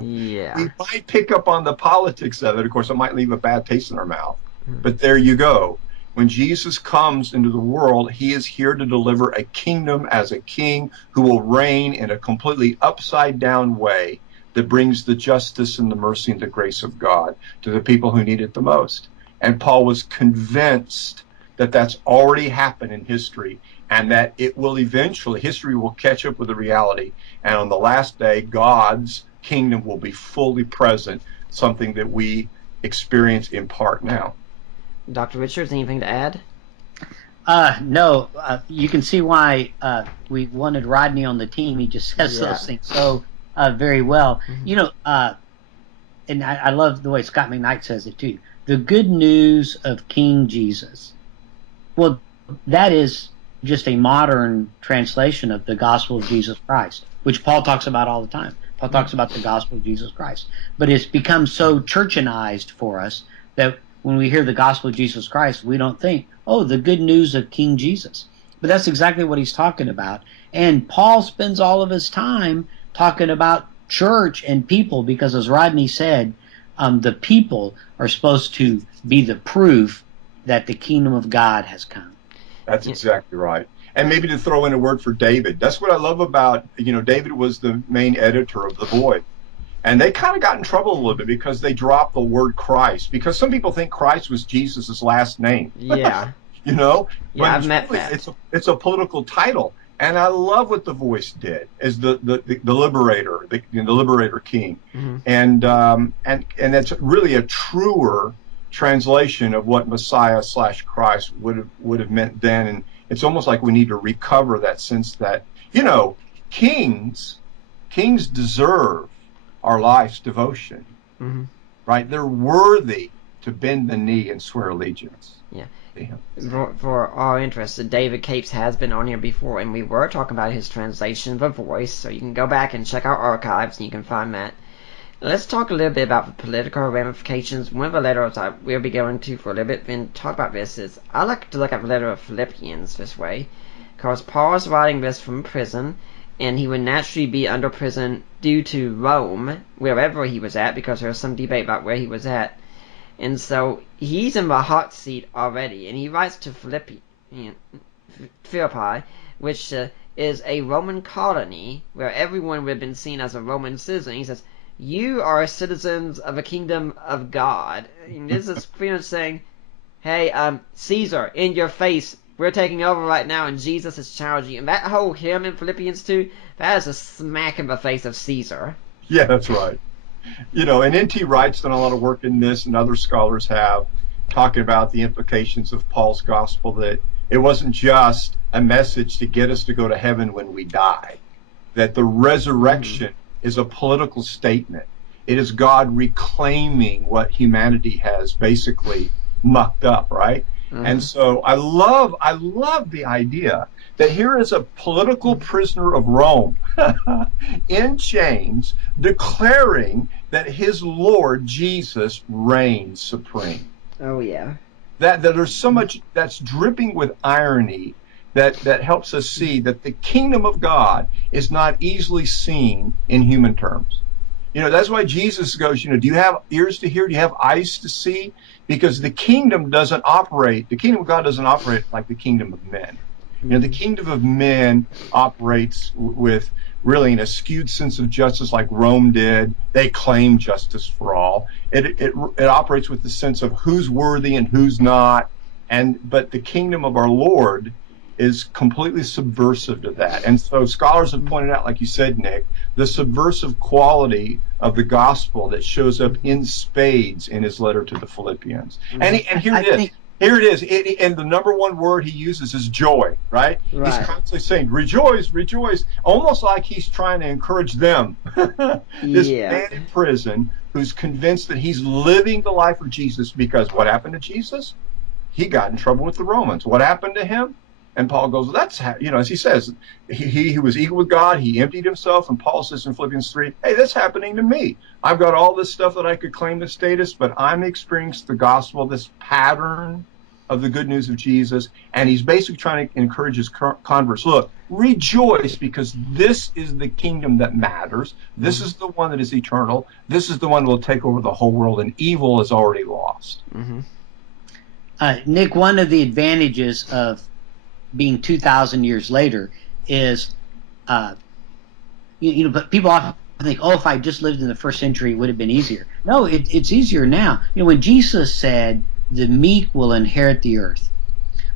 Yeah. we might pick up on the politics of it. Of course, it might leave a bad taste in our mouth. Mhm. But there you go. When Jesus comes into the world, he is here to deliver a kingdom as a king who will reign in a completely upside down way that brings the justice and the mercy and the grace of God to the people who need it the most. And Paul was convinced that that's already happened in history and that it will eventually, history will catch up with the reality. And on the last day, God's kingdom will be fully present, something that we experience in part now. Dr. Richards, anything to add? No, you can see why we wanted Rodney on the team. He just says Yeah. those things so very well. Mhm. You know, and I love the way Scott McKnight says it too. The good news of King Jesus. Well, that is just a modern translation of the gospel of Jesus Christ, which Paul talks about all the time. Paul talks about the gospel of Jesus Christ. But it's become so churchanized for us that when we hear the gospel of Jesus Christ, we don't think, oh, the good news of King Jesus. But that's exactly what he's talking about. And Paul spends all of his time talking about church and people because, as Rodney said, the people are supposed to be the proof that the kingdom of God has come. That's exactly right. And maybe to throw in a word for David, that's what I love about, David was the main editor of The Void. And they kind of got in trouble a little bit because they dropped the word Christ, because some people think Christ was Jesus's last name. Yeah. Yeah, but I've met that. It's a political title. And I love what The Voice did as the liberator, the liberator king. Mm-hmm. And that's really a truer translation of what Messiah / Christ would have meant then. And it's almost like we need to recover that sense that, kings deserve our life's devotion, Mm-hmm. right? They're worthy to bend the knee and swear allegiance. Yeah. to him. For our interest, David Capes has been on here before, and we were talking about his translation of A Voice, so you can go back and check our archives, and you can find that. Let's talk a little bit about the political ramifications. One of the letters I will be going to for a little bit and talk about this is, I like to look at the letter of Philippians this way, because Paul is writing this from prison, and he would naturally be under prison due to Rome, wherever he was at, because there was some debate about where he was at. And so he's in the hot seat already, and he writes to Philippi, which is a Roman colony where everyone would have been seen as a Roman citizen. He says, you are citizens of a kingdom of God. And this is pretty much saying, hey, Caesar, in your face, we're taking over right now, and Jesus is challenging you. And that whole hymn in Philippians 2, that is a smack in the face of Caesar. Yeah, that's right. And N.T. Wright's done a lot of work in this, and other scholars have, talking about the implications of Paul's gospel, that it wasn't just a message to get us to go to heaven when we die, that the resurrection is a political statement. It is God reclaiming what humanity has basically mucked up, right? And so I love the idea that here is a political prisoner of Rome in chains declaring that his Lord Jesus reigns supreme. Oh, yeah. That there's so much that's dripping with irony that helps us see that the kingdom of God is not easily seen in human terms. That's why Jesus goes, do you have ears to hear? Do you have eyes to see? Because the kingdom of God doesn't operate like the kingdom of men. The kingdom of men operates with really an skewed sense of justice like Rome did. They claim justice for all. It operates with the sense of who's worthy and who's not. But the kingdom of our Lord is completely subversive to that. And so scholars have pointed out, like you said, Nick, the subversive quality of the gospel that shows up in spades in his letter to the Philippians. And here it is. And the number one word he uses is joy, right? He's constantly saying, rejoice, rejoice, almost like he's trying to encourage them. This man in prison who's convinced that he's living the life of Jesus, because what happened to Jesus? He got in trouble with the Romans. What happened to him? And Paul goes, as he says, he who was equal with God, he emptied himself. And Paul says in Philippians 3, hey, that's happening to me. I've got all this stuff that I could claim as status, but I'm experiencing the gospel, this pattern of the good news of Jesus. And he's basically trying to encourage his converts, look, rejoice, because this is the kingdom that matters. This is the one that is eternal. This is the one that will take over the whole world, and evil is already lost. Nick, one of the advantages of being 2,000 years later is, but people often think, oh, if I just lived in the first century, it would have been easier. No, it's easier now. When Jesus said, the meek will inherit the earth.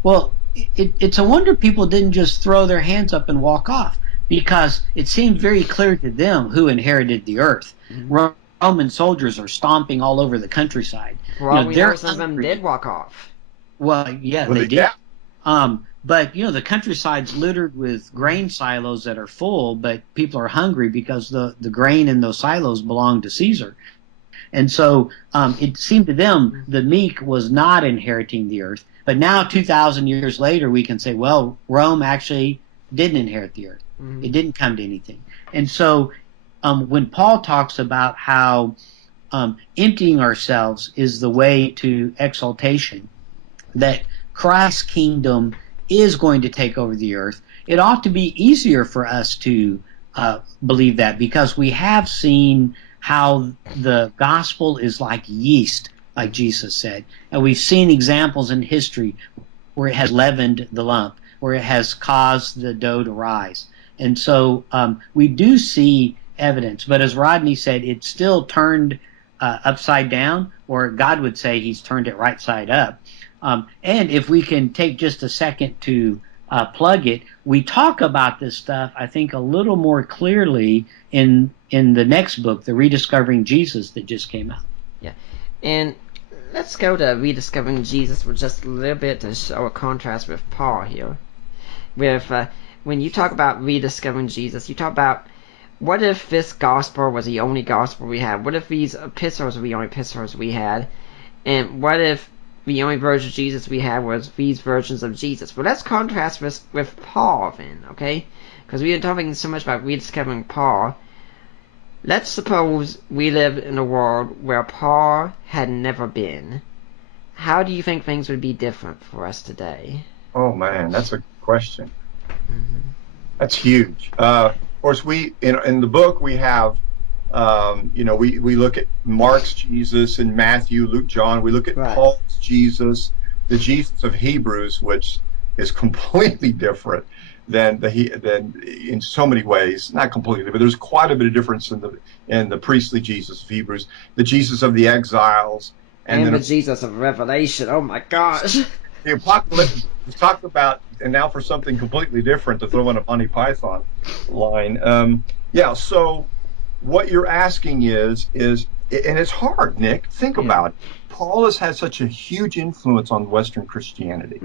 Well, it's a wonder people didn't just throw their hands up and walk off, because it seemed very clear to them who inherited the earth. Roman soldiers are stomping all over the countryside. Well, we know some of them did walk off. Well, yeah, they did. But the countryside's littered with grain silos that are full, but people are hungry because the grain in those silos belong to Caesar. And so it seemed to them the meek was not inheriting the earth. But now, 2,000 years later, we can say, well, Rome actually didn't inherit the earth. It didn't come to anything. And so when Paul talks about how emptying ourselves is the way to exaltation, that Christ's kingdom is going to take over the earth, it ought to be easier for us to believe that, because we have seen how the gospel is like yeast, like Jesus said. And we've seen examples in history where it has leavened the lump, where it has caused the dough to rise. And so we do see evidence. But as Rodney said, it's still turned upside down, or God would say he's turned it right side up. And if we can take just a second to plug it, we talk about this stuff, I think, a little more clearly in the next book, The Rediscovering Jesus, that just came out. Yeah. And let's go to Rediscovering Jesus for just a little bit to show a contrast with Paul here. With when you talk about rediscovering Jesus, you talk about, what if this gospel was the only gospel we had? What if these epistles were the only epistles we had? And what if the only version of Jesus we had was these versions of Jesus? Well, let's contrast this with Paul then, okay? Because we've been talking so much about rediscovering Paul. Let's suppose we live in a world where Paul had never been. How do you think things would be different for us today? Oh man, that's a good question. That's huge. Of course, we in the book we have, we look at Mark's Jesus and Matthew, Luke, John. We look at Paul's Jesus, the Jesus of Hebrews, which is completely different than in so many ways. Not completely, but there's quite a bit of difference in the priestly Jesus of Hebrews, the Jesus of the exiles, and then the Jesus of Revelation. Oh my gosh! The apocalypse was talked about, and now for something completely different, to throw in a Monty Python line. So what you're asking is, and it's hard, Nick. Think about it. Paul has had such a huge influence on Western Christianity,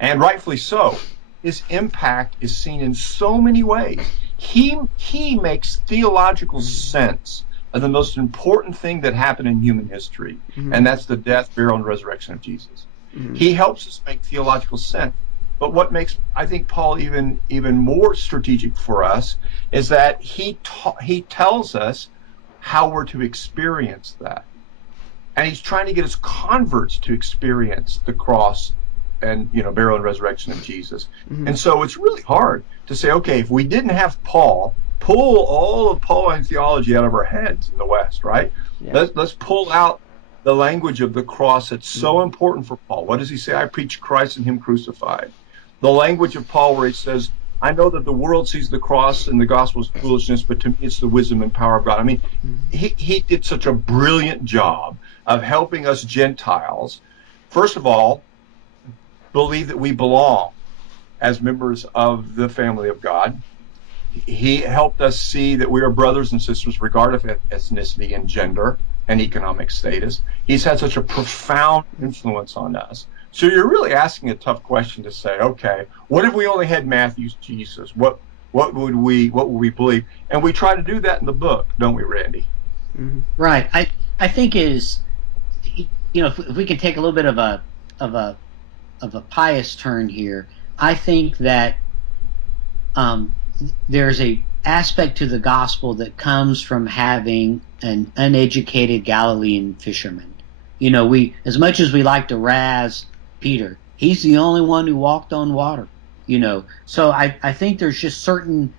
and rightfully so. His impact is seen in so many ways. He makes theological sense of the most important thing that happened in human history, and that's the death, burial, and resurrection of Jesus. He helps us make theological sense. But what makes, I think, Paul even more strategic for us is that he tells us how we're to experience that. And he's trying to get his converts to experience the cross and burial and resurrection of Jesus. And so it's really hard to say, okay, if we didn't have Paul, pull all of Pauline theology out of our heads in the West, right? Let's pull out the language of the cross that's so important for Paul. What does he say? I preach Christ and him crucified. The language of Paul where he says, I know that the world sees the cross and the gospel as foolishness, but to me it's the wisdom and power of God. I mean, he did such a brilliant job of helping us Gentiles, first of all, believe that we belong as members of the family of God. He helped us see that we are brothers and sisters regardless of ethnicity and gender and economic status. He's had such a profound influence on us. So you're really asking a tough question to say, okay, what if we only had Matthew's Jesus? What would we believe? And we try to do that in the book, don't we, Randy? Right. I think is, if we can take a little bit of a of a pious turn here. I think that there's a aspect to the gospel that comes from having an uneducated Galilean fisherman. We, as much as we like to razz Peter, he's the only one who walked on water. So I think there's just certain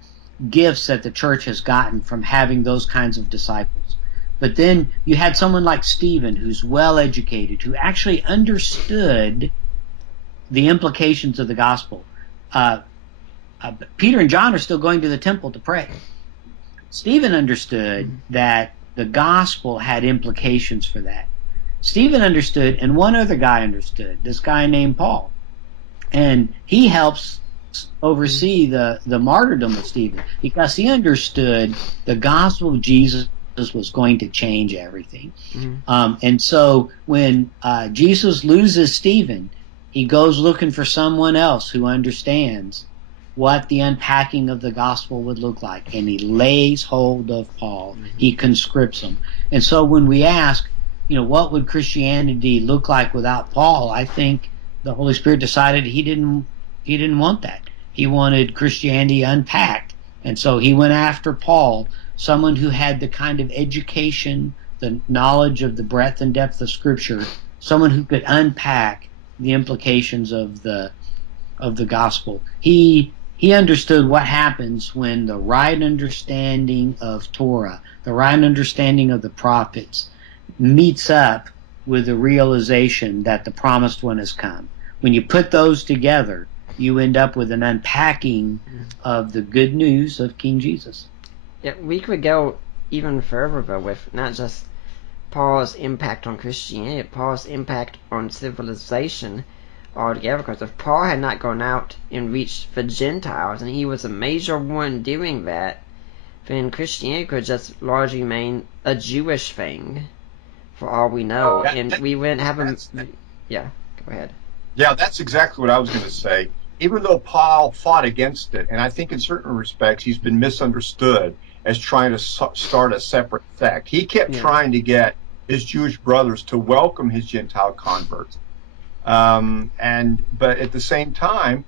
gifts that the church has gotten from having those kinds of disciples. But then you had someone like Stephen, who's well educated, who actually understood the implications of the gospel. Peter and John are still going to the temple to pray. Stephen understood that the gospel had implications for that. Stephen understood, and one other guy understood, this guy named Paul. And he helps oversee the martyrdom of Stephen, because he understood the gospel of Jesus was going to change everything. And so when Jesus loses Stephen, he goes looking for someone else who understands what the unpacking of the gospel would look like, and he lays hold of Paul. He conscripts him. And so when we ask, what would Christianity look like without Paul, I think the Holy Spirit decided he didn't want that. He wanted Christianity unpacked, and so he went after Paul, someone who had the kind of education, the knowledge of the breadth and depth of Scripture, someone who could unpack the implications of the gospel. He understood what happens when the right understanding of Torah, the right understanding of the prophets, meets up with the realization that the promised one has come. When you put those together, you end up with an unpacking of the good news of King Jesus. Yeah, we could go even further, though, with not just Paul's impact on Christianity, Paul's impact on civilization altogether, because if Paul had not gone out and reached the Gentiles, and he was a major one doing that, then Christianity could just largely remain a Jewish thing, for all we know, and we wouldn't have him. Yeah, go ahead. Yeah, that's exactly what I was going to say. Even though Paul fought against it, and I think in certain respects he's been misunderstood as trying to start a separate sect, he kept trying to get his Jewish brothers to welcome his Gentile converts. But at the same time,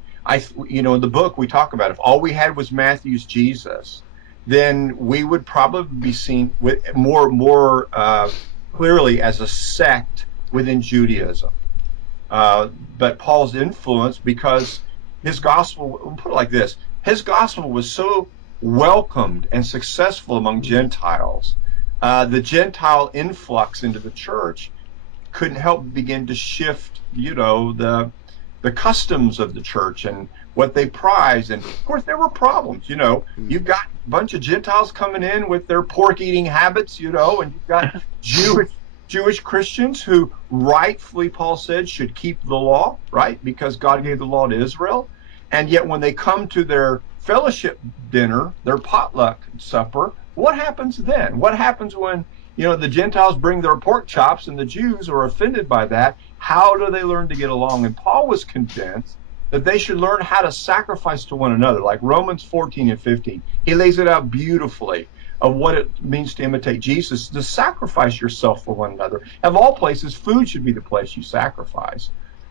in the book we talk about, if all we had was Matthew's Jesus, then we would probably be seen with more clearly as a sect within Judaism. But Paul's influence, because his gospel, we'll put it like this, his gospel was so welcomed and successful among Gentiles, the Gentile influx into the church couldn't help begin to shift, the customs of the church and what they prize. And of course there were problems, you've got a bunch of Gentiles coming in with their pork eating habits, and you've got Jewish Christians who rightfully, Paul said, should keep the law, right? Because God gave the law to Israel. And yet when they come to their fellowship dinner, their potluck supper, what happens then? What happens when, the Gentiles bring their pork chops and the Jews are offended by that? How do they learn to get along? And Paul was convinced that they should learn how to sacrifice to one another, like Romans 14 and 15. He lays it out beautifully of what it means to imitate Jesus, to sacrifice yourself for one another. Of all places, food should be the place you sacrifice.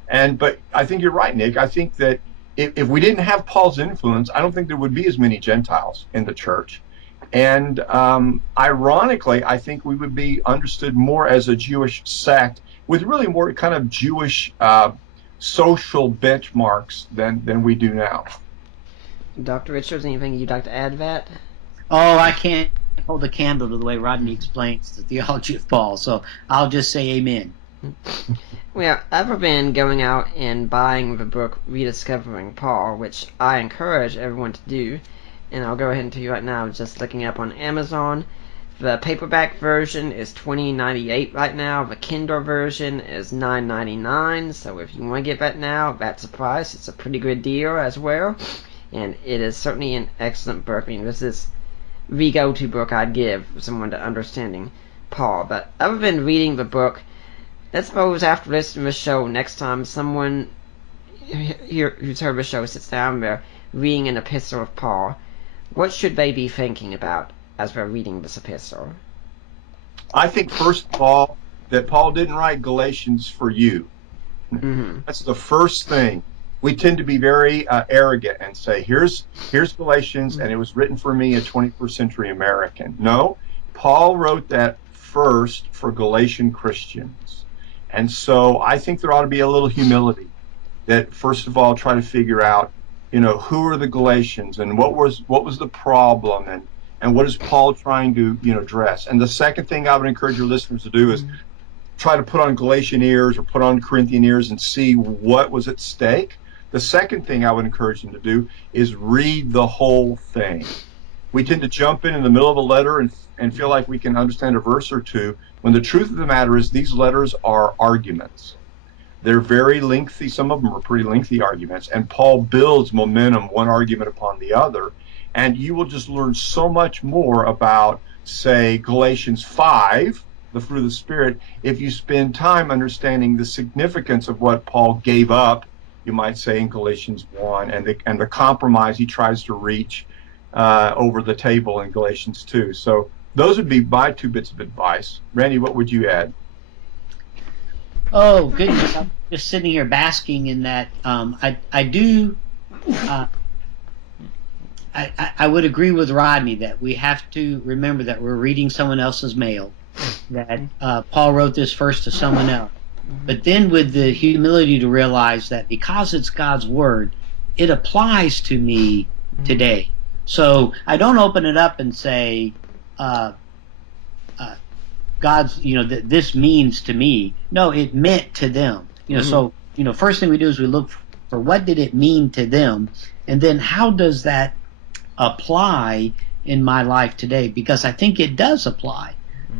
But I think you're right, Nick. I think that if we didn't have Paul's influence, I don't think there would be as many Gentiles in the church. And ironically, I think we would be understood more as a Jewish sect with really more kind of Jewish social benchmarks than we do now. Dr. Richards, anything you'd like to add to that? Oh, I can't hold a candle to the way Rodney explains the theology of Paul, so I'll just say amen. Well, I've been going out and buying the book Rediscovering Paul, which I encourage everyone to do, and I'll go ahead and tell you right now, just looking up on Amazon. The paperback version is $20.98 right now. The Kindle version is $9.99, so if you want to get that now, that's the price. It's a pretty good deal as well, and it is certainly an excellent book. I mean, this is the go-to book I'd give someone to understanding Paul. But other than reading the book, let's suppose after listening to the show, next time someone here who's heard the show sits down there reading an epistle of Paul, what should they be thinking about as they're reading this epistle? I think, first of all, that Paul didn't write Galatians for you. Mm-hmm. That's the first thing. We tend to be very arrogant and say, here's Galatians, and it was written for me, a 21st century American. No, Paul wrote that first for Galatian Christians. And so I think there ought to be a little humility that, first of all, try to figure out, who are the Galatians and what was the problem, and what is Paul trying to, address. And the second thing I would encourage your listeners to do is try to put on Galatian ears or put on Corinthian ears and see what was at stake. The second thing I would encourage them to do is read the whole thing. We tend to jump in the middle of a letter and feel like we can understand a verse or two, when the truth of the matter is these letters are arguments. They're very lengthy. Some of them are pretty lengthy arguments, and Paul builds momentum, one argument upon the other. And you will just learn so much more about, say, Galatians 5, the fruit of the Spirit, if you spend time understanding the significance of what Paul gave up, you might say, in Galatians 1, and the compromise he tries to reach over the table in Galatians 2. So those would be my 2 bits of advice. Randy, what would you add? Oh, goodness. I'm just sitting here basking in that. I would agree with Rodney that we have to remember that we're reading someone else's mail, that Paul wrote this first to someone else. But then with the humility to realize that because it's God's word, it applies to me today. So I don't open it up and say, God's, that this means to me. No, it meant to them. So, first thing we do is we look for what did it mean to them, and then how does that apply in my life today? Because I think it does apply.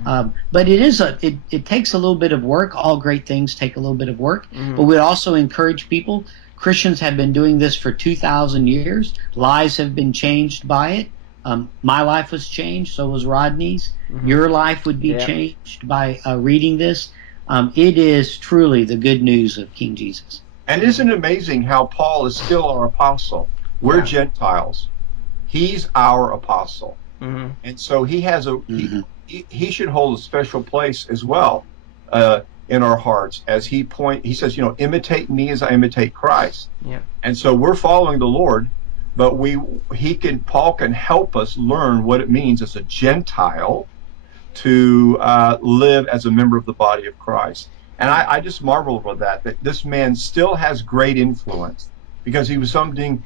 But it takes a little bit of work. All great things take a little bit of work. But we'd also encourage people. Christians have been doing this for 2,000 years. Lives have been changed by it. My life was changed, so was Rodney's. Your life would be changed by reading this. It is truly the good news of King Jesus. And isn't it amazing how Paul is still our apostle? We're Gentiles. He's our apostle. And so he has he should hold a special place as well in our hearts, as he says, imitate me as I imitate Christ. Yeah. And so we're following the Lord, but Paul can help us learn what it means as a Gentile to live as a member of the body of Christ. And I just marvel about that this man still has great influence, because he was doing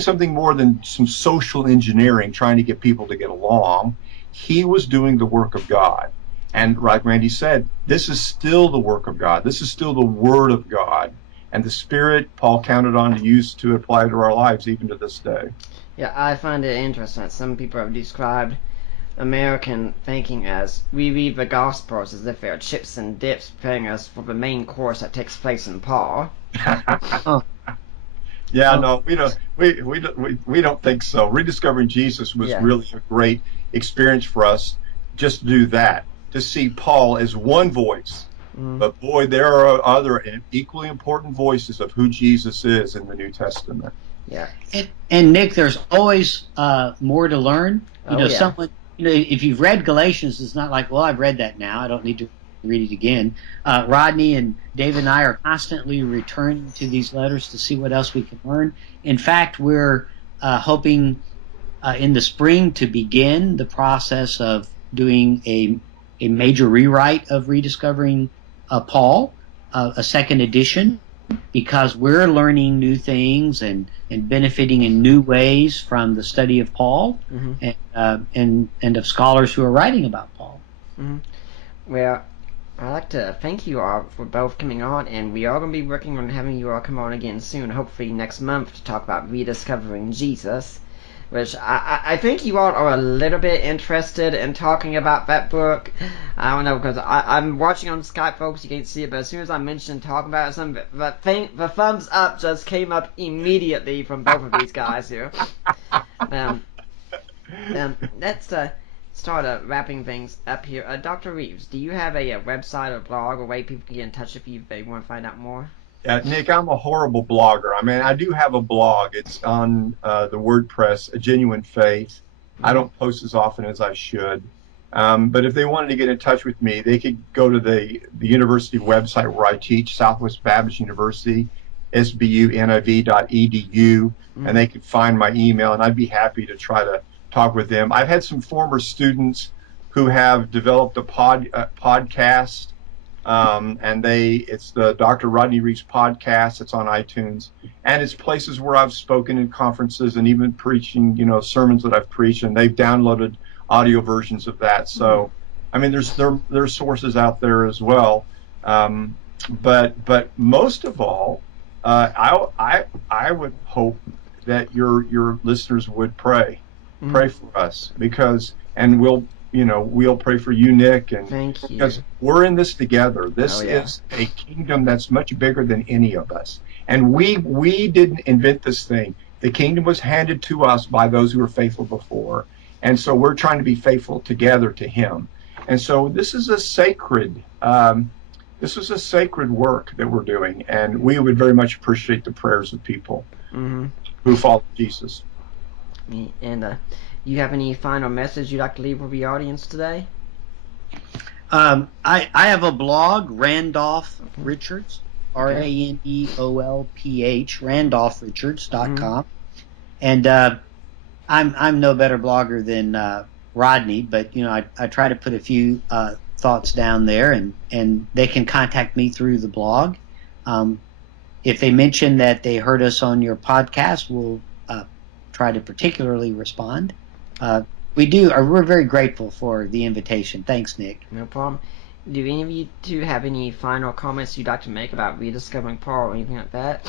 something more than some social engineering, trying to get people to get along. He was doing the work of God. And like Randy said, this is still the work of God. This is still the Word of God. And the Spirit Paul counted on to use to apply to our lives even to this day. Yeah, I find it interesting that some people have described American thinking as we read the Gospels as if they're chips and dips, preparing us for the main course that takes place in Paul. Yeah, no, we don't think so. Rediscovering Jesus was really a great experience for us, just to do that, to see Paul as one voice. But boy, there are other equally important voices of who Jesus is in the New Testament. Yeah. And Nick, there's always more to learn. Someone, if you've read Galatians, it's not like, well, I've read that now, I don't need to read it again. Rodney and David and I are constantly returning to these letters to see what else we can learn. In fact, we're hoping in the spring to begin the process of doing a major rewrite of Rediscovering Paul, a second edition, because we're learning new things and benefiting in new ways from the study of Paul and of scholars who are writing about Paul. Well, I'd like to thank you all for both coming on, and we are going to be working on having you all come on again soon, hopefully next month, to talk about Rediscovering Jesus, which I think you all are a little bit interested in talking about that book. I don't know, because I'm watching on Skype, folks, you can't see it, but as soon as I mentioned talking about it, the thumbs up just came up immediately from both of these guys here. Let's start wrapping things up here. Dr. Reeves, do you have a website or blog or way people can get in touch with you if they want to find out more? Nick, I'm a horrible blogger. I mean, I do have a blog. It's on the WordPress, A Genuine Faith. I don't post as often as I should. But if they wanted to get in touch with me, they could go to the university website where I teach, Southwest Baptist University, sbuniv.edu, and they could find my email, and I'd be happy to try to talk with them. I've had some former students who have developed a podcast, and it's the Dr. Rodney Reeves podcast. It's on iTunes, and it's places where I've spoken in conferences and even preaching, sermons that I've preached, and they've downloaded audio versions of that. So, I mean, there's sources out there as well. But most of all, I would hope that your listeners would pray for us, and we'll pray for you, Nick, and thank you, because we're in this together. This is a kingdom that's much bigger than any of us, and we didn't invent this thing. The kingdom was handed to us by those who were faithful before, and so we're trying to be faithful together to Him. And so this is a sacred work that we're doing, and we would very much appreciate the prayers of people who follow Jesus. And you have any final message you'd like to leave with the audience today? I have a blog, Randolph Richards, RANEOLPH, RandolphRichards.com, and I'm no better blogger than Rodney, but I try to put a few thoughts down there, and they can contact me through the blog. If they mention that they heard us on your podcast, we'll try to particularly respond. We're very grateful for the invitation. Thanks, Nick. No problem. Do any of you two have any final comments you'd like to make about rediscovering Paul or anything like that?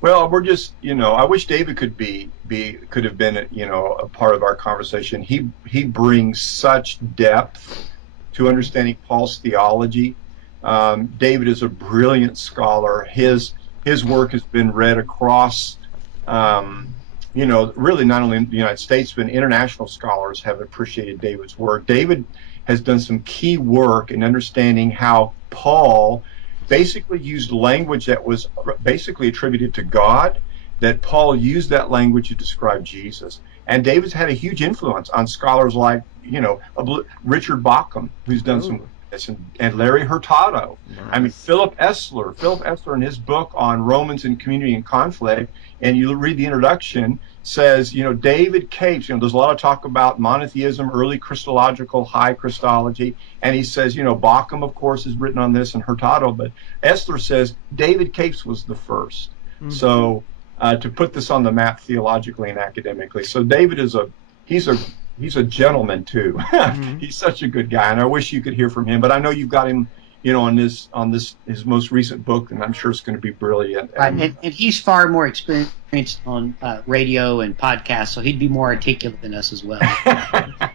Well, we're just, I wish David could have been, a part of our conversation. He brings such depth to understanding Paul's theology. David is a brilliant scholar. His work has been read across, really not only in the United States, but international scholars have appreciated David's work. David has done some key work in understanding how Paul basically used language that was basically attributed to God, that Paul used that language to describe Jesus. And David's had a huge influence on scholars like, Richard Bauckham, who's done some of this, and Larry Hurtado. Nice. I mean, Philip Esler in his book on Romans and community and conflict, and you read the introduction, says, David Capes, there's a lot of talk about monotheism, early Christological, high Christology, and he says, Bauckham, of course, is written on this, and Hurtado, but Esler says David Capes was the first. So to put this on the map theologically and academically. So David he's a gentleman too. He's such a good guy, and I wish you could hear from him. But I know you've got him, on his most recent book, and I'm sure it's going to be brilliant. And he's far more experienced on radio and podcasts, so he'd be more articulate than us as well.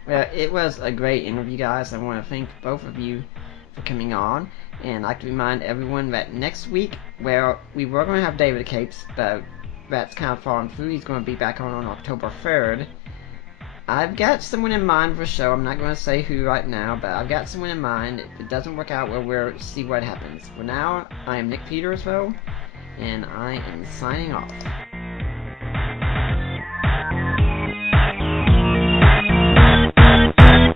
Well, it was a great interview, guys. I want to thank both of you for coming on, and I'd like to remind everyone that next week, well, we were going to have David Capes, but that's kind of fallen through. He's going to be back on October 3rd. I've got someone in mind for a show. I'm not going to say who right now, but I've got someone in mind. If it doesn't work out, we'll see what happens. For now, I am Nick Peters, though, and I am signing off.